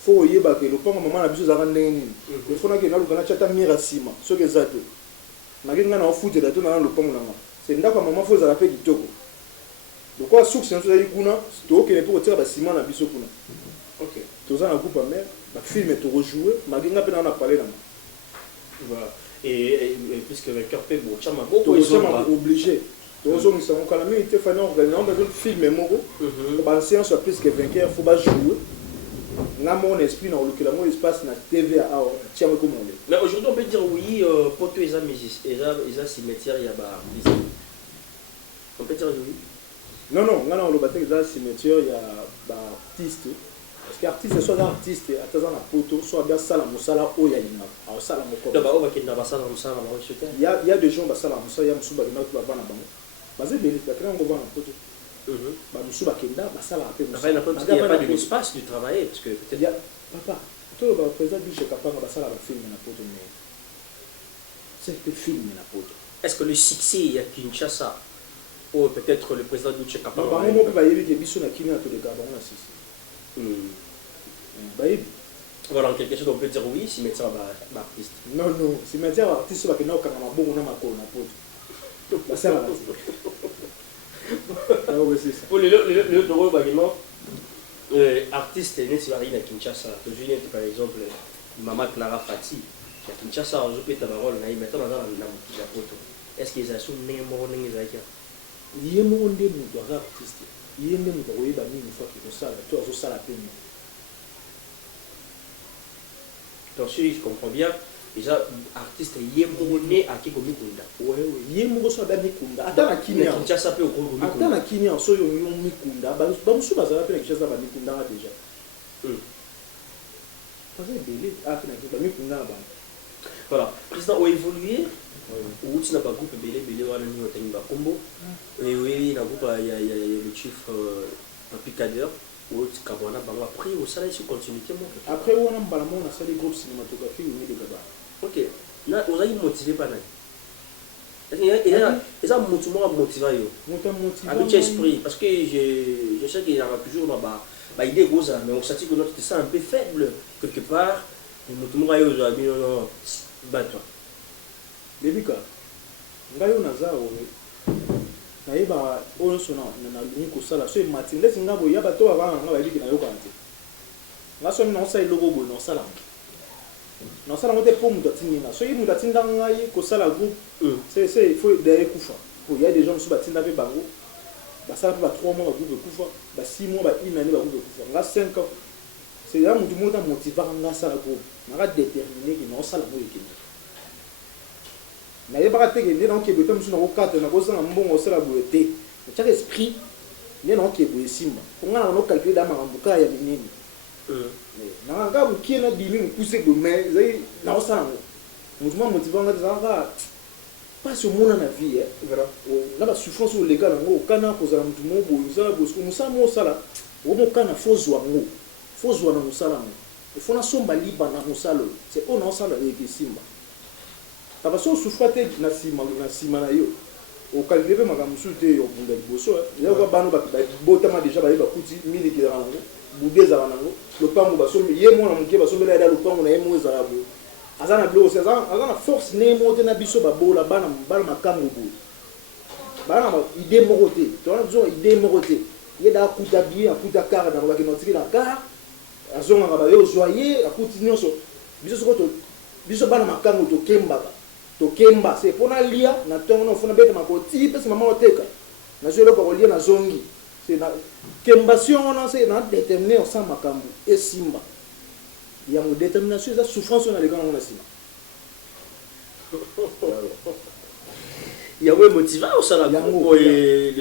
Faut yeba que le pont maman na biso za ndenge il faut na ke na lukana chata mira sima so ke zato na ke ngana ofute da to na le pont na c'est ndako maman faut za rapé kitoko donc quoi souk c'est nzo kuna to ke ne pour tirer ba sima na biso kuna OK to za na groupe mère ba film to rejouer maginga pe na parler na voilà et puisque le cœur fait bon chama beaucoup ils sont obligés to zo misa on kala mi te fa na organiser on va film moko ba séance soit plus que vainqueur faut ba jouer. Mon esprit dans le espace na TV à tiens comme on est. Mais aujourd'hui on peut dire oui pour tous les amis ils ont cimetière il y a ba on peut dire oui. Non on le battre dans cimetière il y a ba artiste parce que artiste soit artiste atazana na poto soit bien sala musala o ya lina au sala moko. D'abord on va kenda ba sala musala ba chuter. Il y a des gens ba sala musala ya musuba na ba bana bango. Bazé beli ba kana ngo bana poto. Bah nous sommes à Kenda, bah ça va appeler. Il n'y a pas d'espace de travailler parce que peut-être. Papa, toi le président du chef Kapanga, bah ça va film na poto mais c'est que film na poto. Est-ce que le succès à Kinshasa ou peut-être le président du chef Kapanga? Bah moi peut y aller biso na Kina to de Gabon na sisi. Bah voilà, quelque chose on peut dire oui, si mettre ça bah artiste. Non, si mettre ça artiste, bah que na okanga mabongo na makolo na poto. Bah ça va. Pour le droit bagement artiste né sur la à Kinshasa. Je viens par exemple Maman Clara Fati à Kinshasa on joue ta parole na maintenant dans la photo. Est-ce qu'ils ont son numéro n'engagé ça? Il y a mon ndé mu artiste. Il y a ndé mu ko yeba ni une fois que ça là toi ça la peine. Donc si je comprends bien déjà artiste yemone akiko mikunda ouais yemoko so ba mikunda ata na Kenya Kinshasa pe okoko mikunda ata na Kenya so yo mikunda ba musu bazala pe na Kinshasa ba mikunda déjà parce que belé afina ki ba mikunda ba voilà président a évolué ou tu n'as pas groupe belé wana ni otengi ba kombo et oui na groupe il y a le chief Papi Kader Après, au salaire, c'est continuité. Après, on a un salle groupe cinématographique ou de Gaba. Ok. Là, on a motivé par là. Et ça motive avec l'esprit. Parce que je sais qu'il y aura toujours une idée rose, mais on sait que notre ça un peu faible quelque part. Nous avons aujourd'hui, non, toi. Bébika, ngayo nazao. Naïba, on s'en a mis au salaire. C'est matin. Laisse nga boya bateau avant nga babi na yo kanté. Nga so na sa logo bo na sala. Na sala mote pour mudatinga. So yi mudatinga ngai ko sala groupe. C'est il faut derrière kufa. Il y a des gens qui batinga pe bango. Ba sala pa 3 mois groupe kufa, ba 6 mois ba une année ba groupe kufa. Nga 5 ans. C'est là mutu mota motiver nga sala groupe. Nga déterminer que na sala mo yekende. Na yeba te ngende na okebe tom suna ko 4 na ko sala mbongo sala boete. Chaque esprit ne na okebe simba. Ponga na no calculer da makambuka ya minini. Na nga bukie na dimi mpuse ko mais zai na osala ngo. Mutu mo motiver nga za pas sur mon na vie voilà. Na ba souffrance au légal ngo kana ko za mutu mo bo za bo ko musa mo sala. O mo kana fozwa ngo. Fozwa na musala ngo. Il faut na somba liba na musalo. C'est on na osala e simba. Parce que souffrate na sima na yo au calculer makamusu te yo bunda liboso ya ko banu ba botama déjà ba kuti 1000 kg nango budeza nango le pango ba sombe ye mona muke ba sombe la le pango na ye mo za bo azana blo c'est azana force ne mote na biso ba bola bana makango bo bana ba idée moroté tu as besoin idée moroté ye da kuta bien kuta kara na ba ke notiki na kara azonga ba yo joyer akuti nyonso biso sokoto biso bana makango to kemba Tokemba c'est pour na lia na tongo no funa beta makoti pesa mama oteka na jelo ko lia na zongi c'est na kembation na c'est na déterminer au sang makambu et simba ya mo détermination ça souffrance na les gars na sima il y a ouais motivé au ça là et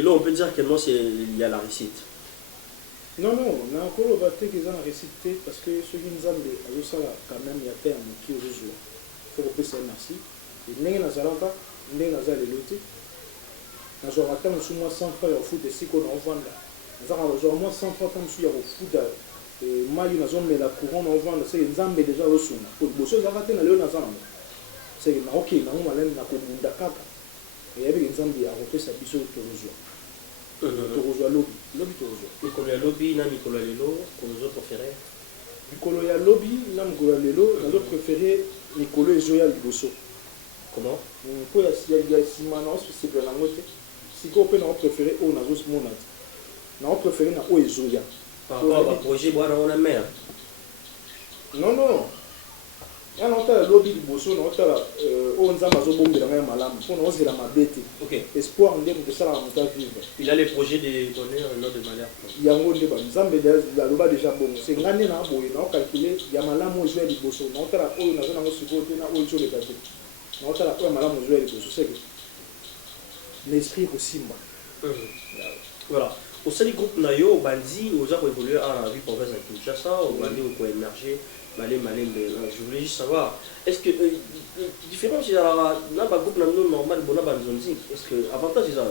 on peut dire que non c'est il y a la réussite non na ko ba te que ça na réussite parce que ce qui nous a dit ça quand même il y a terme qui au jour faut que ça merci ndenge nazalaka ndenge nazala lelo te nazwaka ata mosu mwa 100 francs ya kofuta esika na ovanda nazaka nazwaka mwa 100 francs ata mosu ya kofuta mayi nazomela courant na ovanda seke nzambe deja azosunga po liboso ezalaka te na lelo naza nango seke naokei nango malami na kobunda kaka eyabiki nzambe akopesa biso tokozwa lobi tokozwa mikolo ya lobi na mikolo ya lelo kozo préféré mikolo ya lobi na mikolo ya lelo nazo préféré mikolo ezoya liboso. Comment? Pour la simano c'est la moitié. Si on peut préférer au nazo monat. On préférer na o ezoya. Par rapport au projet boire on a mer. Non. Ya na otala lobby liboso na otala o nzamba zo bombela nga malamu. Pour na ozela mabete. OK. Espoir ndemo de ça la monta vivre. Il a les projets de donner un lot de malheur. Yango ndeba nzambe la loba déjà bon. C'est ngane na boye na calculer ya malamu ezoya liboso. Na otala o nazo na sikote na o ezo le gâteau. On va la madame jouer les choses l'esprit aussi voilà au sein du groupe nayo bandi aux a évolué à la vie province à Kinshasa au bandi au émerger malé je voulais juste savoir est-ce que différence il y a là ba groupe nayo normal bona banzonzi est-ce que avantage c'est ça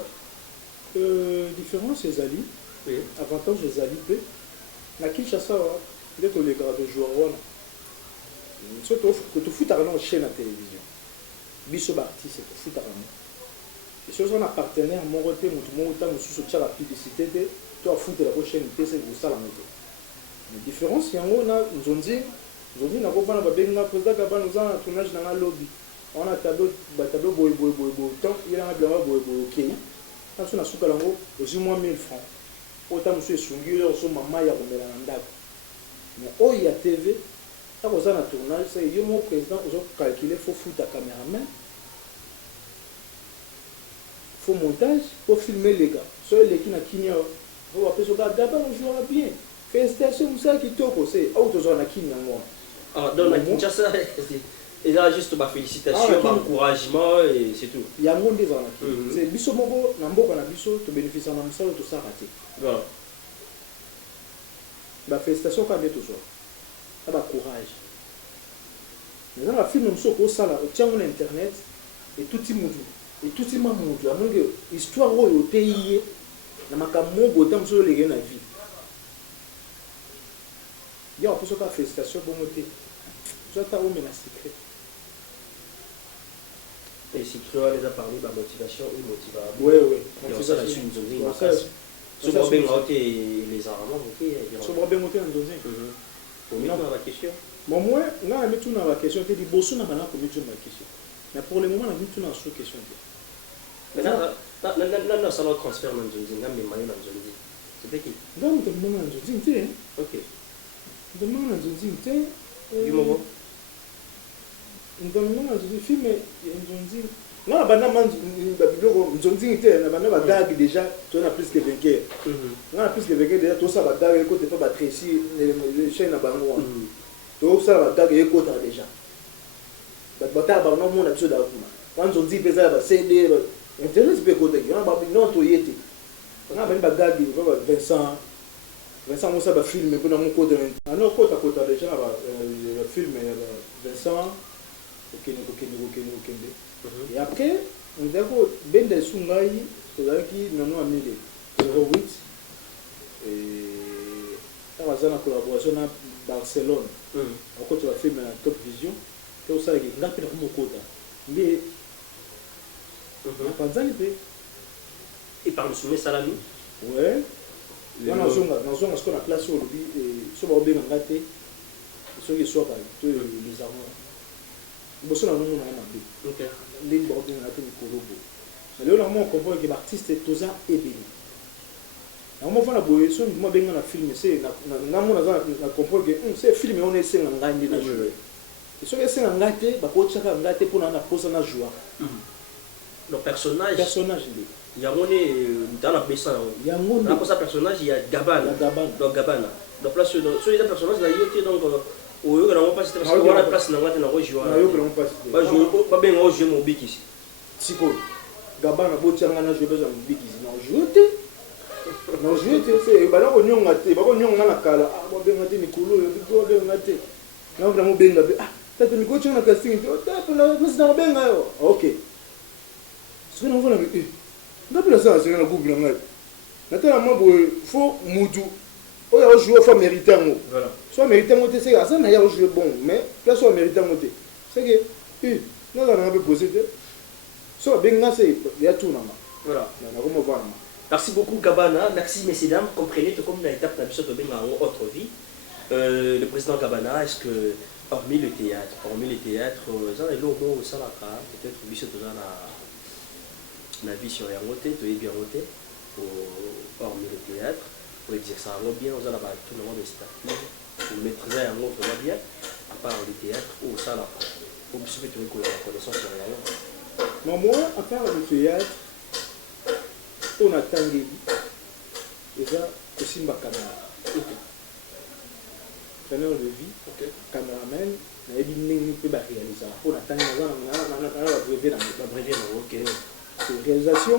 différence c'est ali oui avantage c'est ali peu na Kinshasa dès que les gars de joueurs surtout que tu fous ta chaîne à télévision biso ba artiste ko futa kamo et si on a partenaire mon côté mon temps sous soutien la publicité to a futa la chaîne PC ko sala moto mais différence yango na nzonzi na ko bana ba benga président ka bana za tournage na lobby on a tableau boy tant il a bien boy OK quand on a suka lango aussi moins 1000 francs autant monsieur sungile so mama ya komela na ndako mais o ya TV ça vous a un tournage, c'est yo mon président, vous calculer, faut foutre la caméraman, faut montage, faut filmer les gars. Soit les qui n'a qui n'y a, vous appelez ce gars, d'abord on jouera bien. Félicitations, vous savez qui toko, c'est où tu as qui n'y a moi. Ah donc la Kinshasa, et là juste ma félicitation, ma encouragement et c'est tout. Il y a un monde devant la qui. C'est biso moko, nambo kana biso, tu bénéficies en amsa, tout ça raté. Voilà. Bah félicitations quand même tout ça. Aba courage. Mais dans la film on soko sala o tient internet et tout mutu et tout mamutu amonge histoire oyo teiye na makambo botam so lege na vie il y a un peu de félicitations pour monter. Tu as la secret. Et si tu as déjà parlé de motivation ou motivation. Oui. Et on s'est reçu une zone de masse. Sur le bien les armes, sur le bien monté en deuxième. Pour nous, on a la question. Bon, moi, on a mis tout dans la question. Tu dis, bossou n'a pas la question. Mais pour le moment, on a mis tout dans la question. Mais là, ça va transfert dans une zone, mais mal dans une zone. C'est qui? Non, on demande dans une zone. Ok. On demande dans une zone. Du moment. On demande dans une film, il y a une zone. Non, on a gag déjà, tu as plus que 20 heures. On a plus que 20 heures déjà, tout ça va gag, tu peux battre ici, les chaînes à Bango. Tout ça va gag, et côté déjà. Tu vas avoir un monde absolu d'avant. Quand on dit que ça va céder, Internet peut côté. On a non, tu y étais. On a un gag, Vincent, on va filmer, puis on a mon côté. On a un côté déjà, le film, Vincent, ok. Et après, on a ben des Sungai, qui nous a mis 08. Et on a une collaboration à Barcelone. On a fait un Top Vision. Et on a fait un quota. Mais on a fait et par le sommet Salami. Ouais. On a ce qu'on a placé au lobby. Et on a bien gâté. Ceux qui sont les armes. Bosso na nous na mabe. OK. Les bordés na tenu kolobo. Mais là on comprend que l'artiste est toza ebeli. Na mo fana boye so mo benga na film c'est na mo na comprendre que c'est film on est senga ngandi na jouer. Et so que senga ngate ba ko tsaka ngate pour na posa na joie. Le personnage il y a dans la baisse il y a un personnage il y a Gabana. Donc Gabana. Donc place sur les personnages là il donc oui, on a pas parce qu'on a la place dans la jouer. Pas jouer, pas bien jouer mon big ici. Si quoi, Gabana botianga na jouer besoin big ici. Non jouer, c'est bah là on y on a té, bah on y on a la cala. Ah bon bien ngate Nikolo, yo bien ngate. Na on vraiment benga. Ah, t'as que Nikolo tchanga casting. Oh, t'as pour la plus dans benga yo. OK. Ce que on voit là, d'après ça, c'est un groupe là. Maintenant moi faut mutu. Il y a un joueur qui mérite un mot. Soit mérite un mot, c'est ça. Il y a un joueur bon, mais là, soit mérite un mot. C'est que, nous avons un peu posé. Soit bien, c'est il y a tout. Voilà. Merci beaucoup, Gabana. Merci, messieurs, dames. Comprenez que comme l'étape n'a pas bien dans autre vie, le président Gabana, est-ce que, hormis le théâtre, ça est l'homme au Salaka, peut-être, Bissot, la vie sur la route, tu es bien roté, hormis le théâtre. Pour dire ça va bien, on a tout le monde des statues, pour maîtriser un mot vraiment bien, à part le théâtre ou ça là. Pour que tu aies la connaissance sur rien. Non, moi, à part le théâtre, on a Tanguy, et ça, aussi ma caméra. Preneur de vie, caméraman, on a dit que nous réaliser. On a Tanguy, on a brevet dans la réalisation,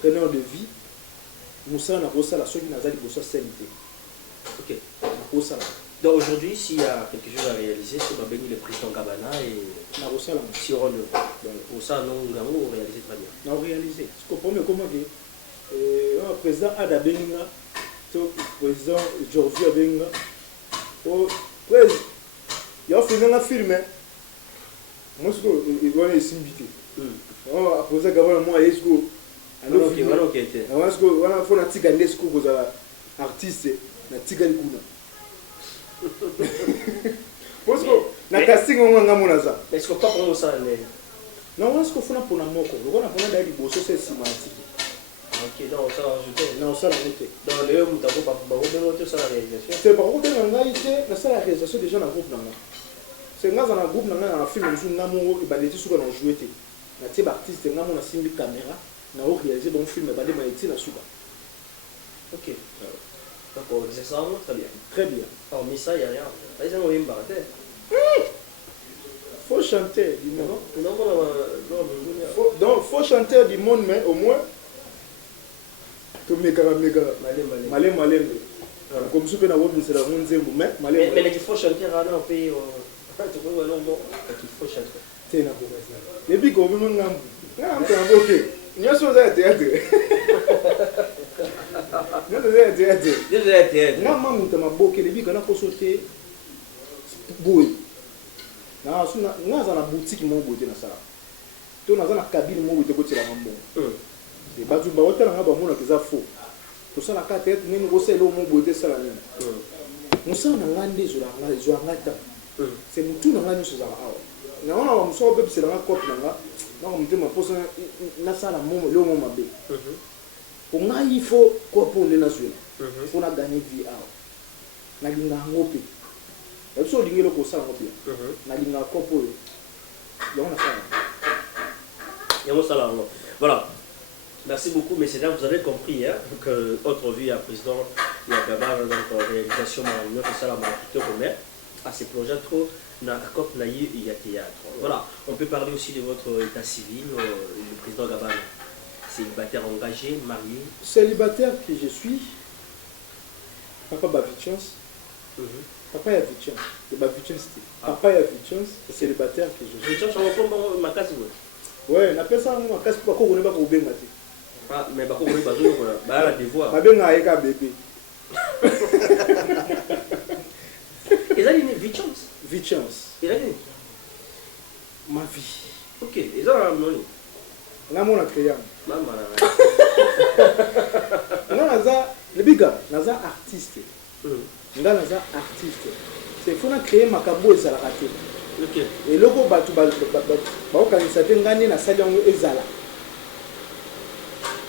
preneur de vie. Moussa n'a pas ça la seule qui n'a pas de santé. Ok. Donc aujourd'hui, s'il y a quelque chose à réaliser, c'est va bénir le président Gabana et si on le ça, non, on a réalisé très bien. On a réalisé. Je comprends mais comment dire le président Ada Benga, le président Georgie Benga, le président, il a fait un film. Moi, je dois les inviter. Le président Gabana, moi, est-ce que alors voilà faut na tika ndesiko koza artiste na tika likuna parce que na casting on nga mona ça est-ce que pas pour ça non est-ce que faut na pona moko le na pona dali boso c'est sémantique ok donc ça ajouter non ça la noter dans le mutako pas bien ça la réalisation c'est pas ko tena nga ite na ça la réalisation déjà na groupe nanga c'est nga na groupe nanga na film nzu ngamo ibaleti suka na jouer te na tie artiste ngamo na simbi caméra na réalisé bon film ba de maïti na suka. OK. D'accord, c'est ça très bien. Très bien. Alors mais ça il y a rien. Là ils ont même barré. Faut chanter du monde. Non, faut chanter du monde mais au moins to meka malé. Comme ça peut na wobi c'est la monzembo mais il faut chanter à un pays tu vois non il faut chanter. C'est na ko ça. Les big ko même ngam. OK. Il y a chose à théâtre. nga mamuta maboke lebika nakoso te boye nga aza na boutique moko boye te nasala to naza na cabine moko boye te kotielanga mbongo bato baotalanga bamonaka eza faux tosalaka te nini kosala eloko moko boye te esala nini mosala na nga nde ezwanga ntango c'est mutu na nga nyonso ezala awa naona bamosusu obebiselanga cope na nga naka motema mposa nasala leo mo mabe po ngai fo cope nde nazwela mpo na gagner vie awa nalinga yango mpe biso olingi eloko osala yango bien nalinga cope oyo yango nasala yango osala yango voilà. Merci beaucoup, messieurs, dames. Vous avez compris hein, que autre vie à président Yagaba dans notre réalisation notre salle à ces projets trop na COP naïe il y a théâtre. Voilà, on peut parler aussi de votre état civil, le président Gabana. Célibataire engagé, marié. Célibataire que je suis, papa Bavichance. Papa ya Vichance, de Bavichance. Papa ya Vichance, célibataire que je suis. Vichance, on va prendre ma case. Ouais, on appelle ça ma case pour qu'on ne pas qu'on bien maté. Ah, mais par contre, on va la devoir. Ma bien avec un bébé. Et là, il y a une Vichance. Vichance. Et là, il y a ma vie. Ok, et là, non. Là, mon créant. Maman. Là, naza, le biga, naza artiste. Là, naza artiste. C'est faut na créer makabo et ça la raté. Ok. Et logo batu ba okanisa te ngani na sali yango ezala.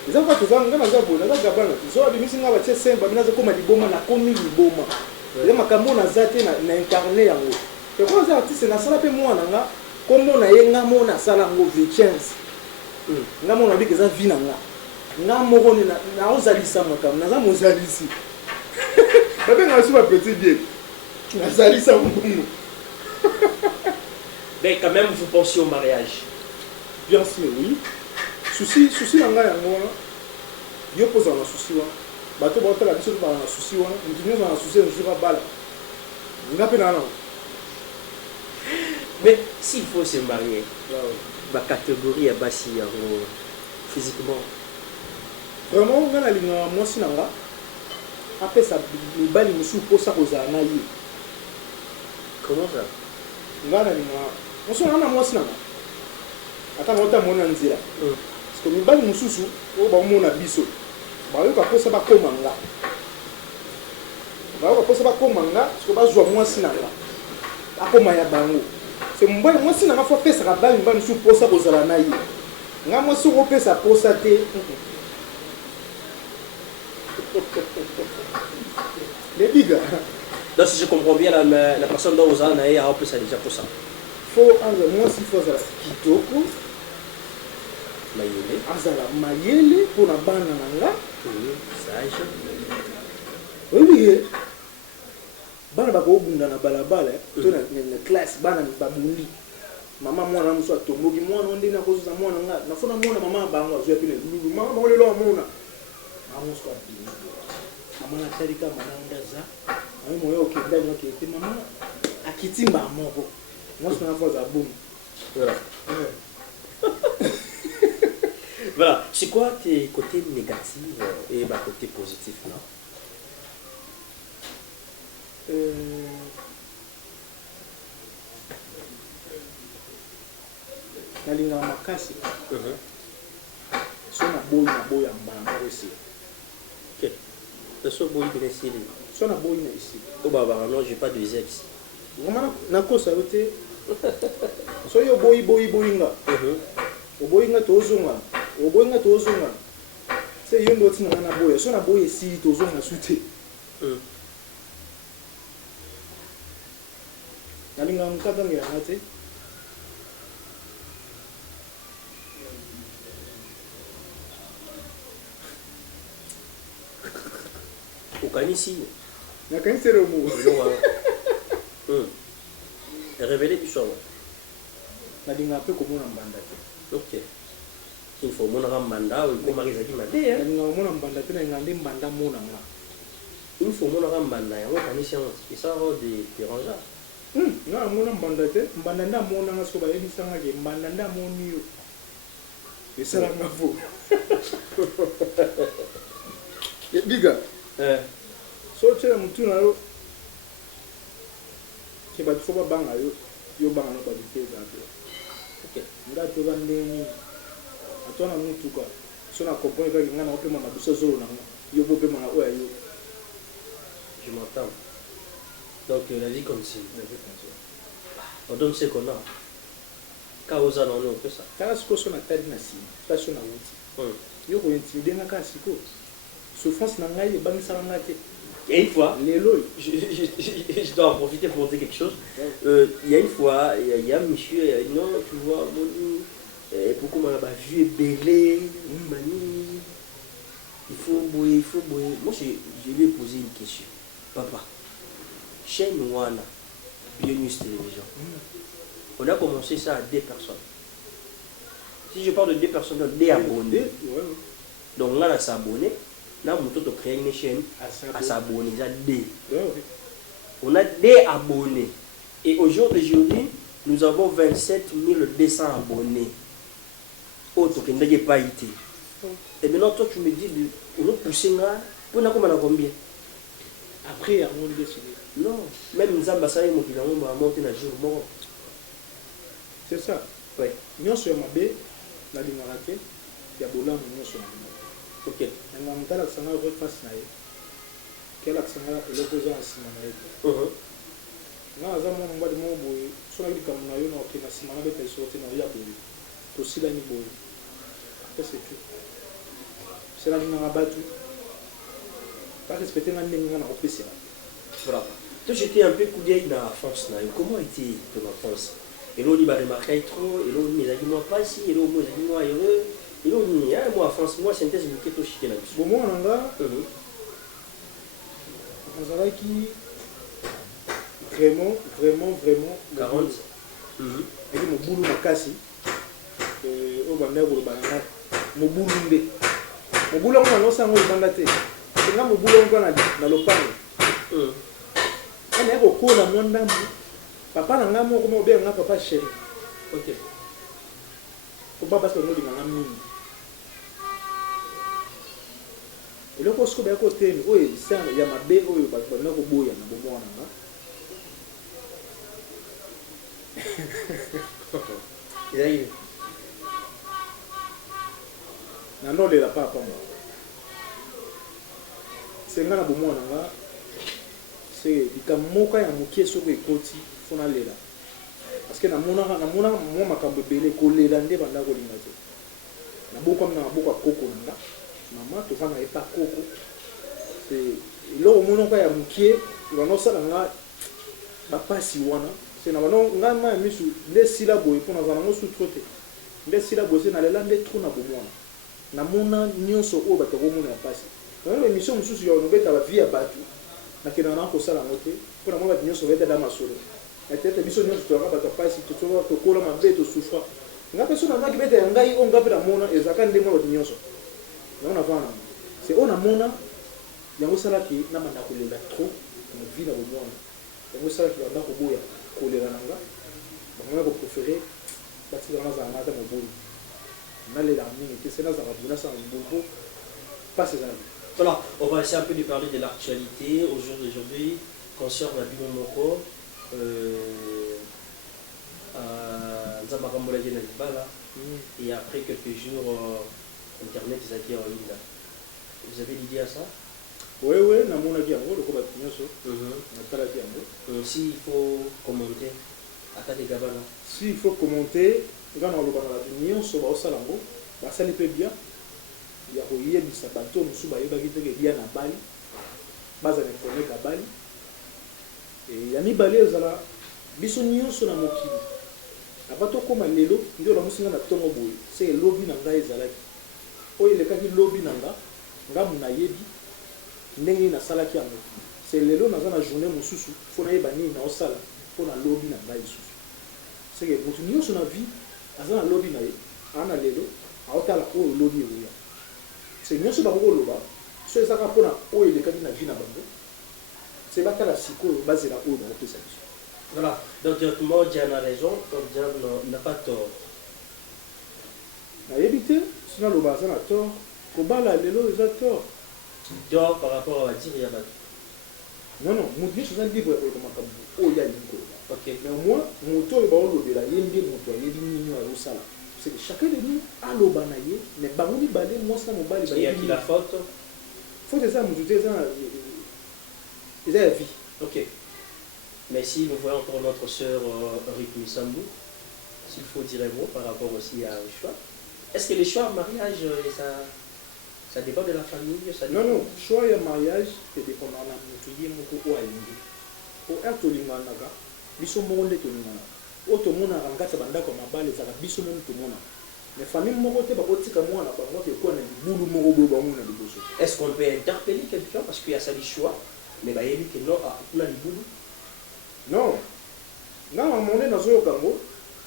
Ils ont pas tout ça, on a gabana. Ils ont abimisi nga batie semba, bina zako maliboma na komi liboma. Les makambo na zate na incarné yango. Et quand les artistes na sala pe mwana nga, kombo na ye nga mona sala ngo Vichance. Nga mona bi keza vi na nga. Nga moko ni na ozalisa makambo, na za mozalisi. Babe nga su ba petit bien. Na zalisa mbongo. Mais quand même, vous pensez au mariage? Bien sûr, oui. Souci na nga yango wana yo poza na souci wana bato ba otala biso ba na souci wana ndinyo na souci un jour bala nga pe na. Mais s'il faut se marier, la catégorie est basse physiquement. Vraiment nga na linga mwasi na nga apesa mibali musu posa kozala na ye. Comment ça? Nga na linga mwasi na mwasi na nga ata ngota mona nzira. Parce que mibali mususu o ba mona biso ba yo ka posa ba komanga parce que ba zwa mwasi na nga akoma ya bango c'est mbali mwasi na nga fa pesa ka bali mbali mususu posa kozala na ye nga mwasi ko pesa posa te. Les bigas. Donc si je comprends bien la personne dont vous en avez a plus ça déjà pour ça. Faut mwasi faut ça kitoko. Mayele. Azala mayele pour na bana nanga. Sage. Oui. Bana ba ko bunda na balabala to na classe bana ba bundi. Mama mwana muso atomboki mwana onde na kozo za mwana nga. Nafuna mwana mama bango azwe pile lulu. Mama ole lo mwana. Mama muso abini. Mama na tarika mananga za. Mama moyo okenda ni okete mama akitimba moko. Moi je m'en vais à boum. Voilà. Voilà. C'est quoi tes côtés négatifs et ma côté positif là? Nalinga makasi. So na boya mbanga aussi. Ok. Le so boy de ici. So na boya ici. Oh bah non, j'ai pas de ex. Vraiment na kosa yote. So yo boy nga. Boy nga tozonga. Boy nga tozonga. C'est yo ndo tina na boya. So na boya ici tozonga sute. Nalinga mkaka ngia ngate. Ukanisi. Na kanisi romo. Révéler du soir. Nalinga pe komona mbanda te. Ok. Il faut mon rambanda ou comme Marisa qui m'a dit. Nalinga mona mbanda te na ngande mbanda mona nga. Il faut mon rambanda ya mo kanisi et ça de dérangeant. Na mona mbanda te, mbanda nda mona nga so ba yebisanga ke mbanda nda moni yo. Esala ngafo. biga so tshela mutu na yo ke ba tsoba banga yo banga no ba biteza pe okay nga to ba ndeni atona mutu kwa so na comprendre ka ngana ope mama biso zo na yo bope mama oya yo je m'entends. Donc la vie continue. On donne ce qu'on a. Quand on a on fait ça. Quand ce qu'on a tadi na si pas sur na wuti yo ko intimider na ka siko souffrance na ngai ba misala ngate. Et une fois, je dois en profiter pour dire quelque chose. Il y a une fois, il y a un monsieur, non, tu vois, pourquoi on a vu belé, il faut bouiller. Moi, je lui ai posé une question. Papa, chaîne Wana, Bionews Télévision, on a commencé ça à 2 personnes. Si je parle de 2 personnes, 2 abonnés. Donc là, on a s'abonné. Là, on a créé une chaîne à s'abonner. On a 2 abonnés. Et aujourd'hui, nous avons 27 200 abonnés. Autre qui n'a pas été. Et maintenant, toi, tu me dis, on a poussé là, on a combien? Après, on a décidé. Non, même les ambassadeurs qui ont monté dans le jour. C'est ça. Oui. Nous sommes à B, la limonade, il y a Bolan, nous sommes à B. Ok. On a monté l'accent à votre face. Quel accent est l'opposant à Simanaï? Non, à Zaman, on va demander, sur la Kamanayo, qui n'a Simanaï pas sorti dans Yaboui. Aussi la Niboui. Après, c'est tout. C'est la ligne à battu. Pas respecter la ligne à opérer. Voilà. Toi, j'étais un peu coudé dans la France. Comment était ton enfance? Et là, on y a remarqué trop, et là, on y a dit moi pas ici, et là, on y a dit moi heureux. Et là, on y a moi en France, moi, c'est un test de quelque chose là-dessus. Bon, moi, on a qui vraiment 40. Et mon boulot m'a cassé. Au bandar au bandar. Mon boulot ndé. Mon boulot on a lancé un bandate. Et là mon boulot on a dit dans le pan. On est au cours dans mon dame. Papa n'a pas mon comment bien on a papa chéri. Ok. Faut pas parce que nous dit on a mis. Et là parce que bien côté oui c'est il y a ma bé oui parce que nous au boya na bobo na. Et là, non les la papa moi c'est ngana bomo nanga c'est bikamoka ya mukie soko ekoti fona lela parce que na mona mo makambo belé ko lela nde banda ko linga te na boko na boko koko nanga mama to fana epa koko c'est lo mona ka ya mukie wana sala nga ba pasi wana c'est na bano ngama misu le silabo e pona zana mo sutrote le silabo c'est na lela nde trou na bomo na mona nyonso o bato ko mona ya pasi na émission mususu ya onobeta ba vie ya batu na kena na ko sala ngote pona mo ba nyonso beta da masolo na tete biso nyonso to ka bato pasi to to kola mabe to souffra nga personne na ki beta ngai on ngape na mona ezaka nde mo ba nyonso na ona vana c'est on a mona yango sala ki na manda ko lela trop na vie na bo mona yango sala ki banda ko boya ko lela nanga ba mo ko préférer bati dans za ngata mo boya. Voilà, on va essayer un peu de parler de l'actualité au jour d'aujourd'hui concernant la Bimomoko. Et après quelques jours, Internet est acquis en ligne. Vous avez l'idée à ça? Oui, na mona ki yango loko batu nyonso. Na tala ki yango. Si il faut commenter, attaque Gabana. Si il faut commenter, ngana loba na batu nyonso ba osala ngo, ba sali pe bien. Ya ko yebisa bato musu ba yeba kiteke bien na bali. Baza na informer ka bali. Et ya mibale ezala biso nyonso na mokili. Abato koma lelo ndio la musinga na tongo boye. C'est lobby na ngai ezalaki. Oyo lekaki lobby na nga muna yebi. Ndenge na salaki yango c'est lelo naza na journée mosusu fona yeba nini na osala pona lobby na ngai susu c'est que mutu nyonso na vie aza na lobby na ye ana lelo aotala oyo lobby eya c'est nyonso bango loba so ezaka pona oyo elekaki na vie na bango c'est batala sikoyo bazela oyo bakopesa biso. Voilà, donc directement Diane a raison, donc Diane n'a pas tort. nayebi te sina loba aza na tort kobala lelo eza tort. Donc, par rapport à dire, il y a pas. Non, non, mon Dieu, c'est un livre comme un tabou. Oh, il y a une chose. Ok. Mais au moins, mon tour est bon, il y a une idée, mon tour, il y a une idée à l'osala. C'est que chacun de nous a l'obanaye, mais bango ni balé, moi ça mon balé. Il y a qui la faute? Faut que ça, mon Dieu, ça, ils ont la vie. Ok. Mais si nous voyons encore notre sœur Rythme Sambou, s'il faut dire un mot par rapport aussi à un choix. Est-ce que les choix en mariage, ça dépend de la famille ça Non, non, choix et mariage, c'est dépendant de la motrier, mon coco à l'indi. Pour un tolinganaga, biso monde tolingana. Auto mona rangata banda comme un bal, les arabes, biso monde tout mona. Mais famille morote, bah, au tika moi, bah, moi, quoi, on a boulot morobo, bah, on a des bosses. est-ce qu'on peut interpeller quelqu'un parce qu'il y a ça des choix, mais bah, il dit que non, on a des boulots. Non, non, à un moment donné, dans le Congo,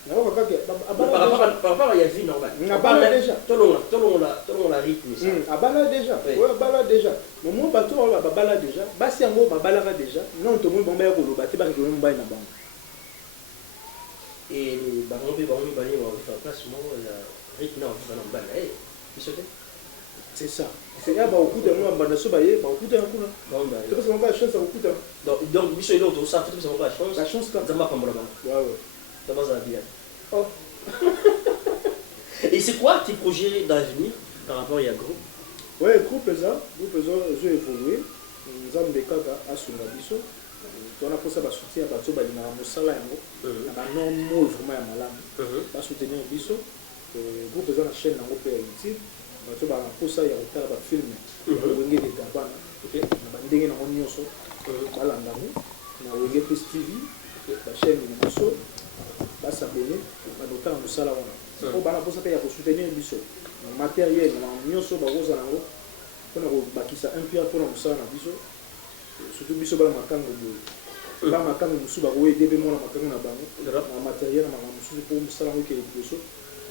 Par rapport à la vie normale. On a balade déjà. Tout le monde a rythme ça. À balade déjà. Oui. Ouais, balade déjà. Mais moi, bateau, on va balade déjà. Basi yango, on va balade déjà. Non, tout le monde va y bâti, bah, on va y aller. Et les barons, on va faire place, moi, rythme, on va aller. C'est ça. C'est là, au coup d'un mois, on va se bailler, au coup d'un coup. C'est parce qu'on va la chance au coup d'un. Donc, Michel et l'autre, ça fait que ça va la chance. La chance, quand Ça m'a pas mal. Ouais, ouais. Ça va, ça va bien. Oh. Et c'est quoi tes projets d'avenir par rapport à groupe? Ouais, groupe ça, je vais évoluer. Nous avons des cas à Sungabiso. On a pour ça, va soutenir à Bato, Balina, Moussala, non, mot vraiment à Malam. Va soutenir Biso. Groupe ça, la chaîne, on peut utile. Bato, pour ça, il y a un film. On va y des Gabana. On va y aller dans Nyoso. Balandamu. On va y aller plus TV. La chaîne, Biso. Va s'abonner. On va noter un Moussala. On va y soutenir Biso. Matériel, on va bakisa un peu pour ça na biso surtout biso bala makango boy ba makango musu ba koye debe mona makango na bango na matériel na musu pour musala ko ke biso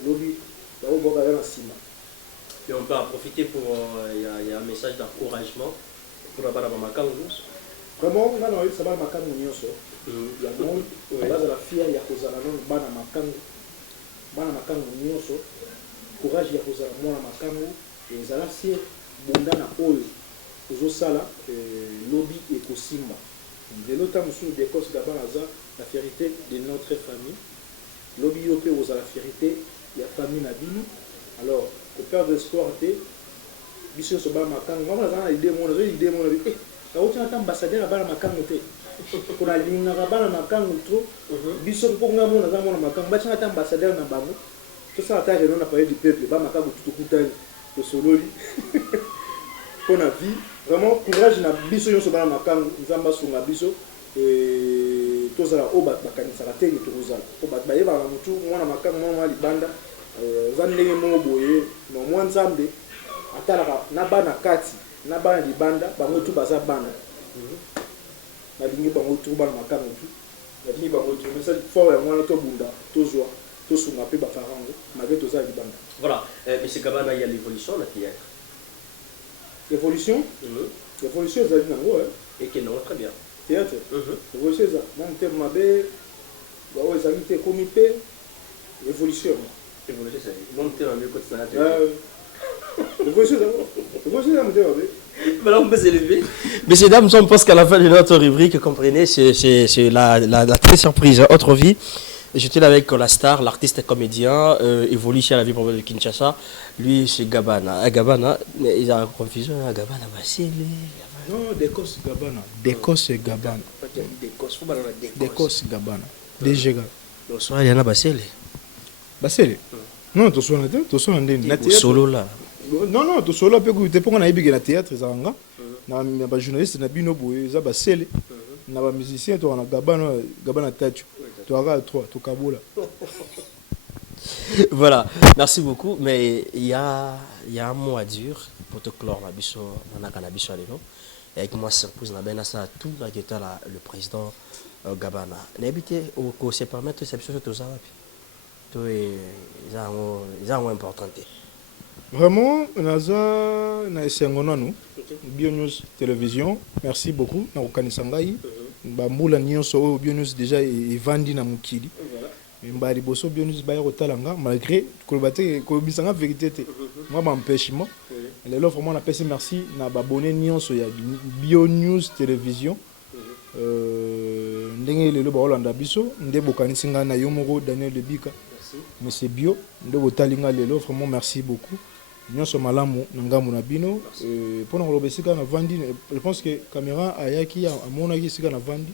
lobi ba o boka na sima. Et on peut en profiter pour il y a un message d'encouragement pour la bala makango. Vraiment on a eu ça ba makango nyoso ya monde base la fia ya kozala non bana makango nyoso courage ya kozala mona makango ezala si bunda na oyo ozosala lobby ekosimba lelo ntango mosusu dekos gabana aza la fierté de notre famille lobby yo mpe ozala fierté ya famille na bino alors koperdre espoir te biso nyonso bana makango mama naza na ide mona ide mona nauti ata ambassadeur ya bana makango te mpona alingaka bana makango tro biso mpo nga mona aza mona makango batinga ata ambassadeur na bango tosala ta réunion na palais du peuple bana makango tutokutani tosololi pour la vie vraiment courage na biso nyonso bana makango nzamba sunga biso tozala o bakanisaka te ni tokozala po bato bayebaka na motu mwana makango mwana libanda eza ndenge moko boye no mwa nzambe atalaka na bana kati na bana libanda bango tu baza bana nalingi bango tu bana makango tu nalingi bango tu mais ça fort ya mwana tobunda tozwa tosunga mpe bafarango malgré tozala libanda. Voilà, mais c'est quand même il y a l'évolution là qui est. L'évolution l'évolution ezali nango et qui non très bien. Théâtre l'évolution eza nani te mabe bao ezali te ekomi mpe évolution Évolution c'est monter dans le côté ça. L'évolution eza monter mabe. Maintenant on peut s'élever. Messieurs dames, nous sommes presque à la fin de notre rubrique, comprenez, c'est la très surprise Autre Vie. J'étais là avec la star, l'artiste comédien, évolue chez la vie province de Kinshasa. Lui, c'est Gabana. Gabana, il a confusion. Gabana, Basile. Non, Dekos Gabana. Dekos Gabana. Dekos Gabana. DG. Le soir, il y en a Basile. Basile non, tu sois là. Solo là. Non, non, tu sois là. Tu es pour qu'on aille bien au théâtre. Les journalistes, ils ont dit Basile. Les musiciens, ils ont Gabana Tatu. Voilà, merci beaucoup. Mais il y a un mot à dire pour te clore la biso, et avec moi surprise na bena ça tout la guetta le président Gabana. N'habité au se permettre cette chose tout ça tout ils ont important. Vraiment, na esengono nous Bionews télévision, merci beaucoup na okanisangai. Bambula nyonso Bionews déjà evandi na mukili. Mbali boso Bionews ba yotalanga malgré kolobate kolobisanga vérité te. Moi m'empêchement lelo vraiment na pesi merci na babone nyonso ya Bio News Télévision. Ndenge lelo ba Olanda biso nde bokanisi nga na yo moko Daniel Lebika. Monsieur Bio nde botalinga lelo vraiment merci beaucoup. Nyonso malamu na ngambo na bino pona koloba sika na vandi je pense que caméra ayaki amonaki sika na vandi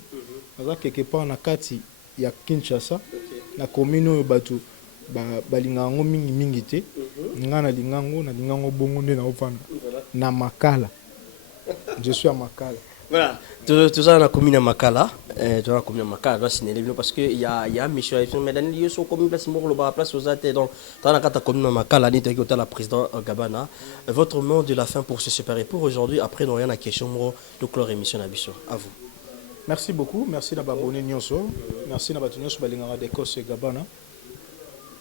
aza quelque part na kati ya Kinshasa na commune oyo bato balinga ngo mingi te nga na lingango bongo nde na ofanda na Makala. Je suis à Makala. Voilà, tout ça on a commis à Makala, tu as commis à Makala, là c'est parce que il y a Michel et mais Daniel ils sont commis place mort le place aux athées donc dans la carte commis à Makala ni t'es la président Gabana. Votre mot de la fin pour se séparer pour aujourd'hui après nous rien à question de clore émission à Bisso. À vous. Merci beaucoup, merci d'avoir abonné nyonso, merci d'avoir tenu sur balingara de Kos Gabana.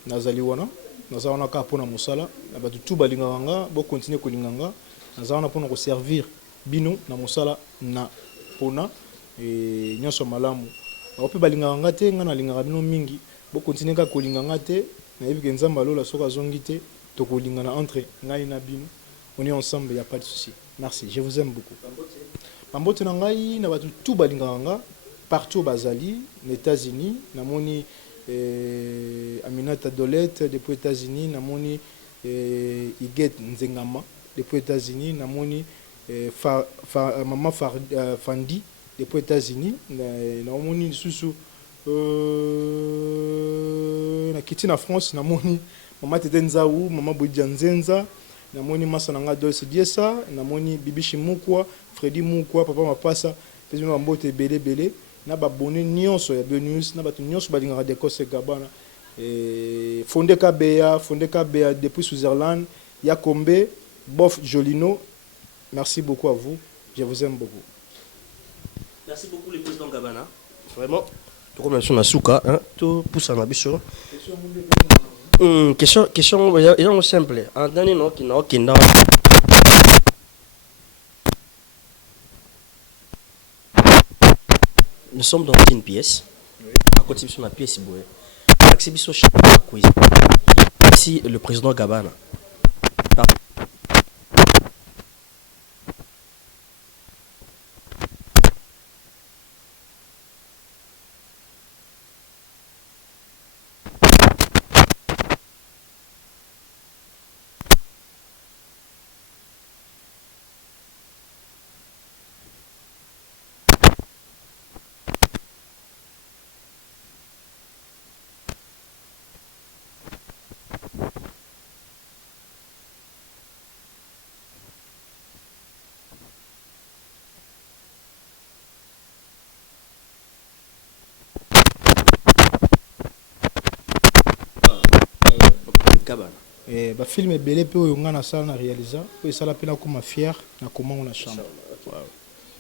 Nazali wana, nazawana ka pona musala, abatu tout balingara nga, bo continuer kolinganga, nazawana pona ko servir bino na musala na pona et nyonso malamu ope balingaka nga te nga na lingaka bino mingi bo continuer ka kolinganga te na yebi ke nzambe alola soka zongi te tokolingana entre ngai na bino on est ensemble, il y a pas de souci. Merci, je vous aime beaucoup. Pambote na ngai na batu tout balingaka nga partout bazali les États-Unis namoni Aminata Dolette depuis les États-Unis namoni Iget Nzengama depuis les États-Unis namoni Maman Fandi depuis les États-Unis namoni lisusu na kiti na France namoni Maman Tete Nzaou Maman Bodia Nzenza namoni Masananga Dolce Diesa namoni Bibishi Mukwa Freddy Mukwa Papa Mapasa fezino mbote belé na babone nyonso ya Bio News na batu nyonso balingaka de Kos Gabana fondé KBA depuis Switzerland Yakombe Bof Jolino. Merci beaucoup à vous, je vous aime beaucoup. Merci beaucoup le président Gabana. Vraiment, tout comme on a souka, hein, tout pousse à ma bicho. Question, il y a simple. En dernier nom qui n'a aucun nom. Nous sommes dans une pièce. À côté de la pièce, ici le président Gabana. Ba film ebele pe oyo nga na sala na réalisa po esala pe na koma fier na koma na chambre.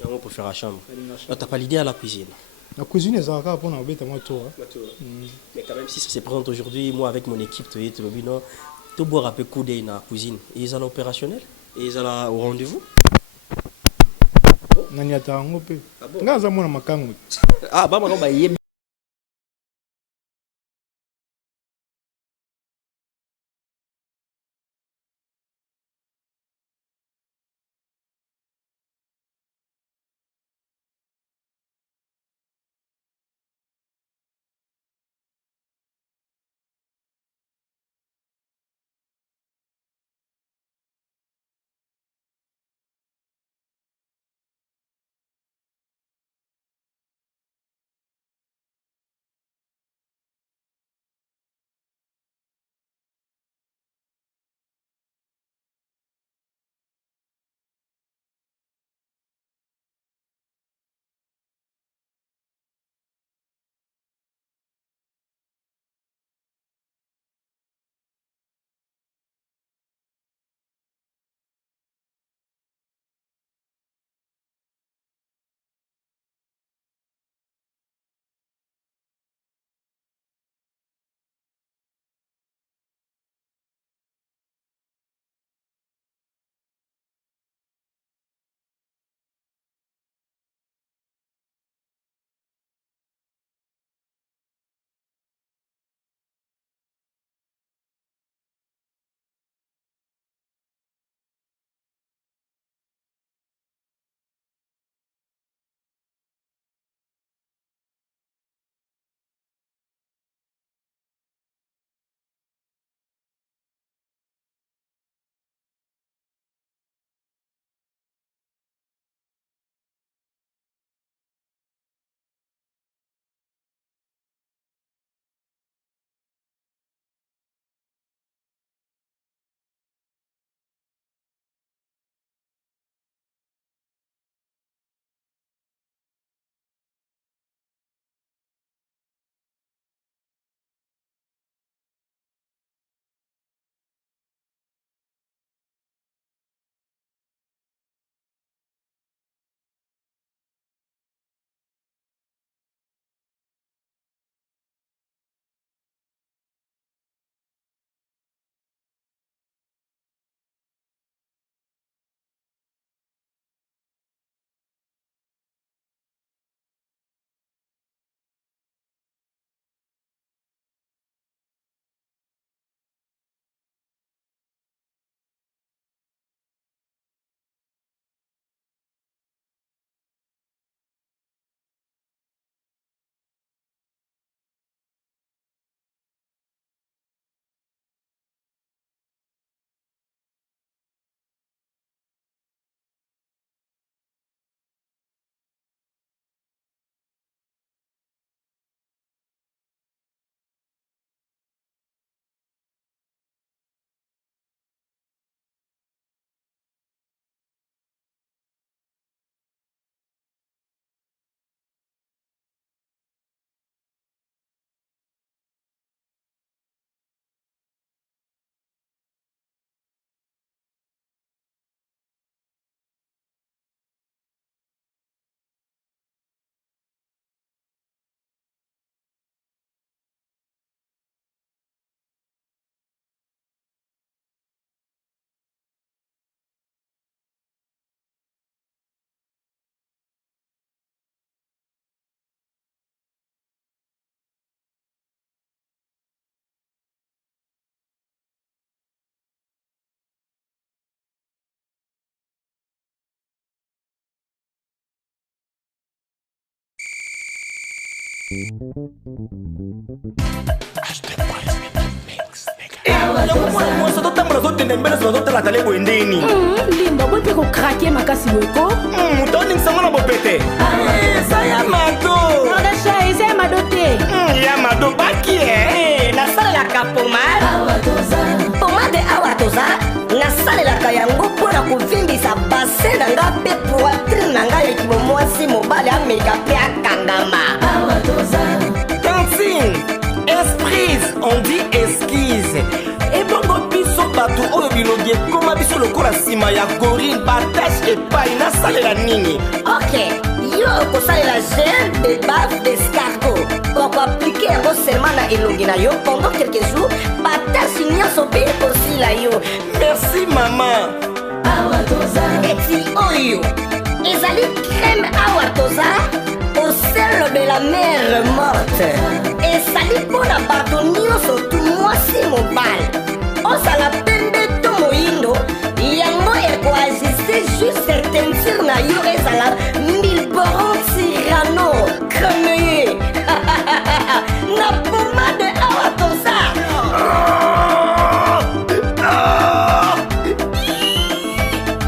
On peut faire à chambre. Tu n'as pas l'idée à la cuisine. La cuisine est encore pour n'embêter moi tour. Mais quand même si ça se présente aujourd'hui, moi avec mon équipe, tu vois, tout boire un peu coup d'œil dans la cuisine. Et ils sont opérationnels et ils sont au rendez-vous. Nani atango pe. Nga za mona makango. Ah bah moi Linda, vous pouvez craquer ma casse loco. Ça y a Mado. C'est ma doté. Ya Mado baki na salelaka pomade awa toza nasalelaka yango mpona kovimbisa base na nga mpe poitrine na ngai ekimo mwasi mobali ameka mpe akangama. Tantine, esprise, on dit esquisse. ebongo biso bato oyo bilobi ekoma biso lokola nsima ya gorille batashe epai nasalela nini? Ok, yo okosalela gel de bave d'escargot okoaplike yango seulement na elongi na yo pendant quelques jours batasi nyonso mpe ekosila yo. Merci mama. eti oyo ezali crème awa toza osel de la mer morte ezali mpona bato nyonso tu mwasi mobali ozala pembe to moyindo yango ekoajuste juste teinture na yo ezala milboron tirano cremeye na pomade awa toza.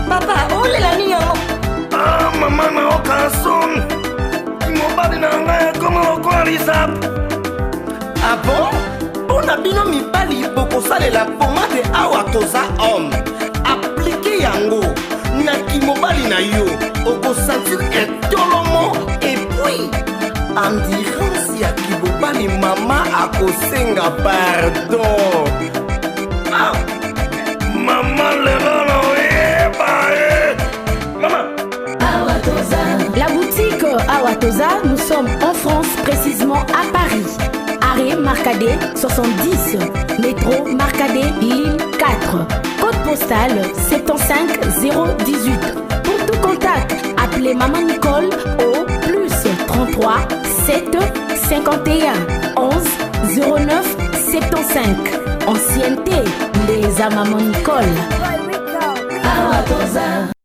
Papa, olela nini yango? Mama na okason mobali na ngai ekoma lokola lisap. Ah bon? Mpona bino mibali bokosalela pomade awa toza homme aplike yango na kimobali na yo okosentir etolomo epui ambulance ya kimobali mama akosenga pardon. Ah, mama lelo na oyeba mama. La boutique Awatoza, nous sommes en France, précisément à Paris. Arrêt Marcadet 70, métro Marcadet ligne 4, code postal 75018. Pour tout contact, appelez Maman Nicole au plus 33 7 51 11 09 75. Ancienneté, les Maman Nicole. Awatoza.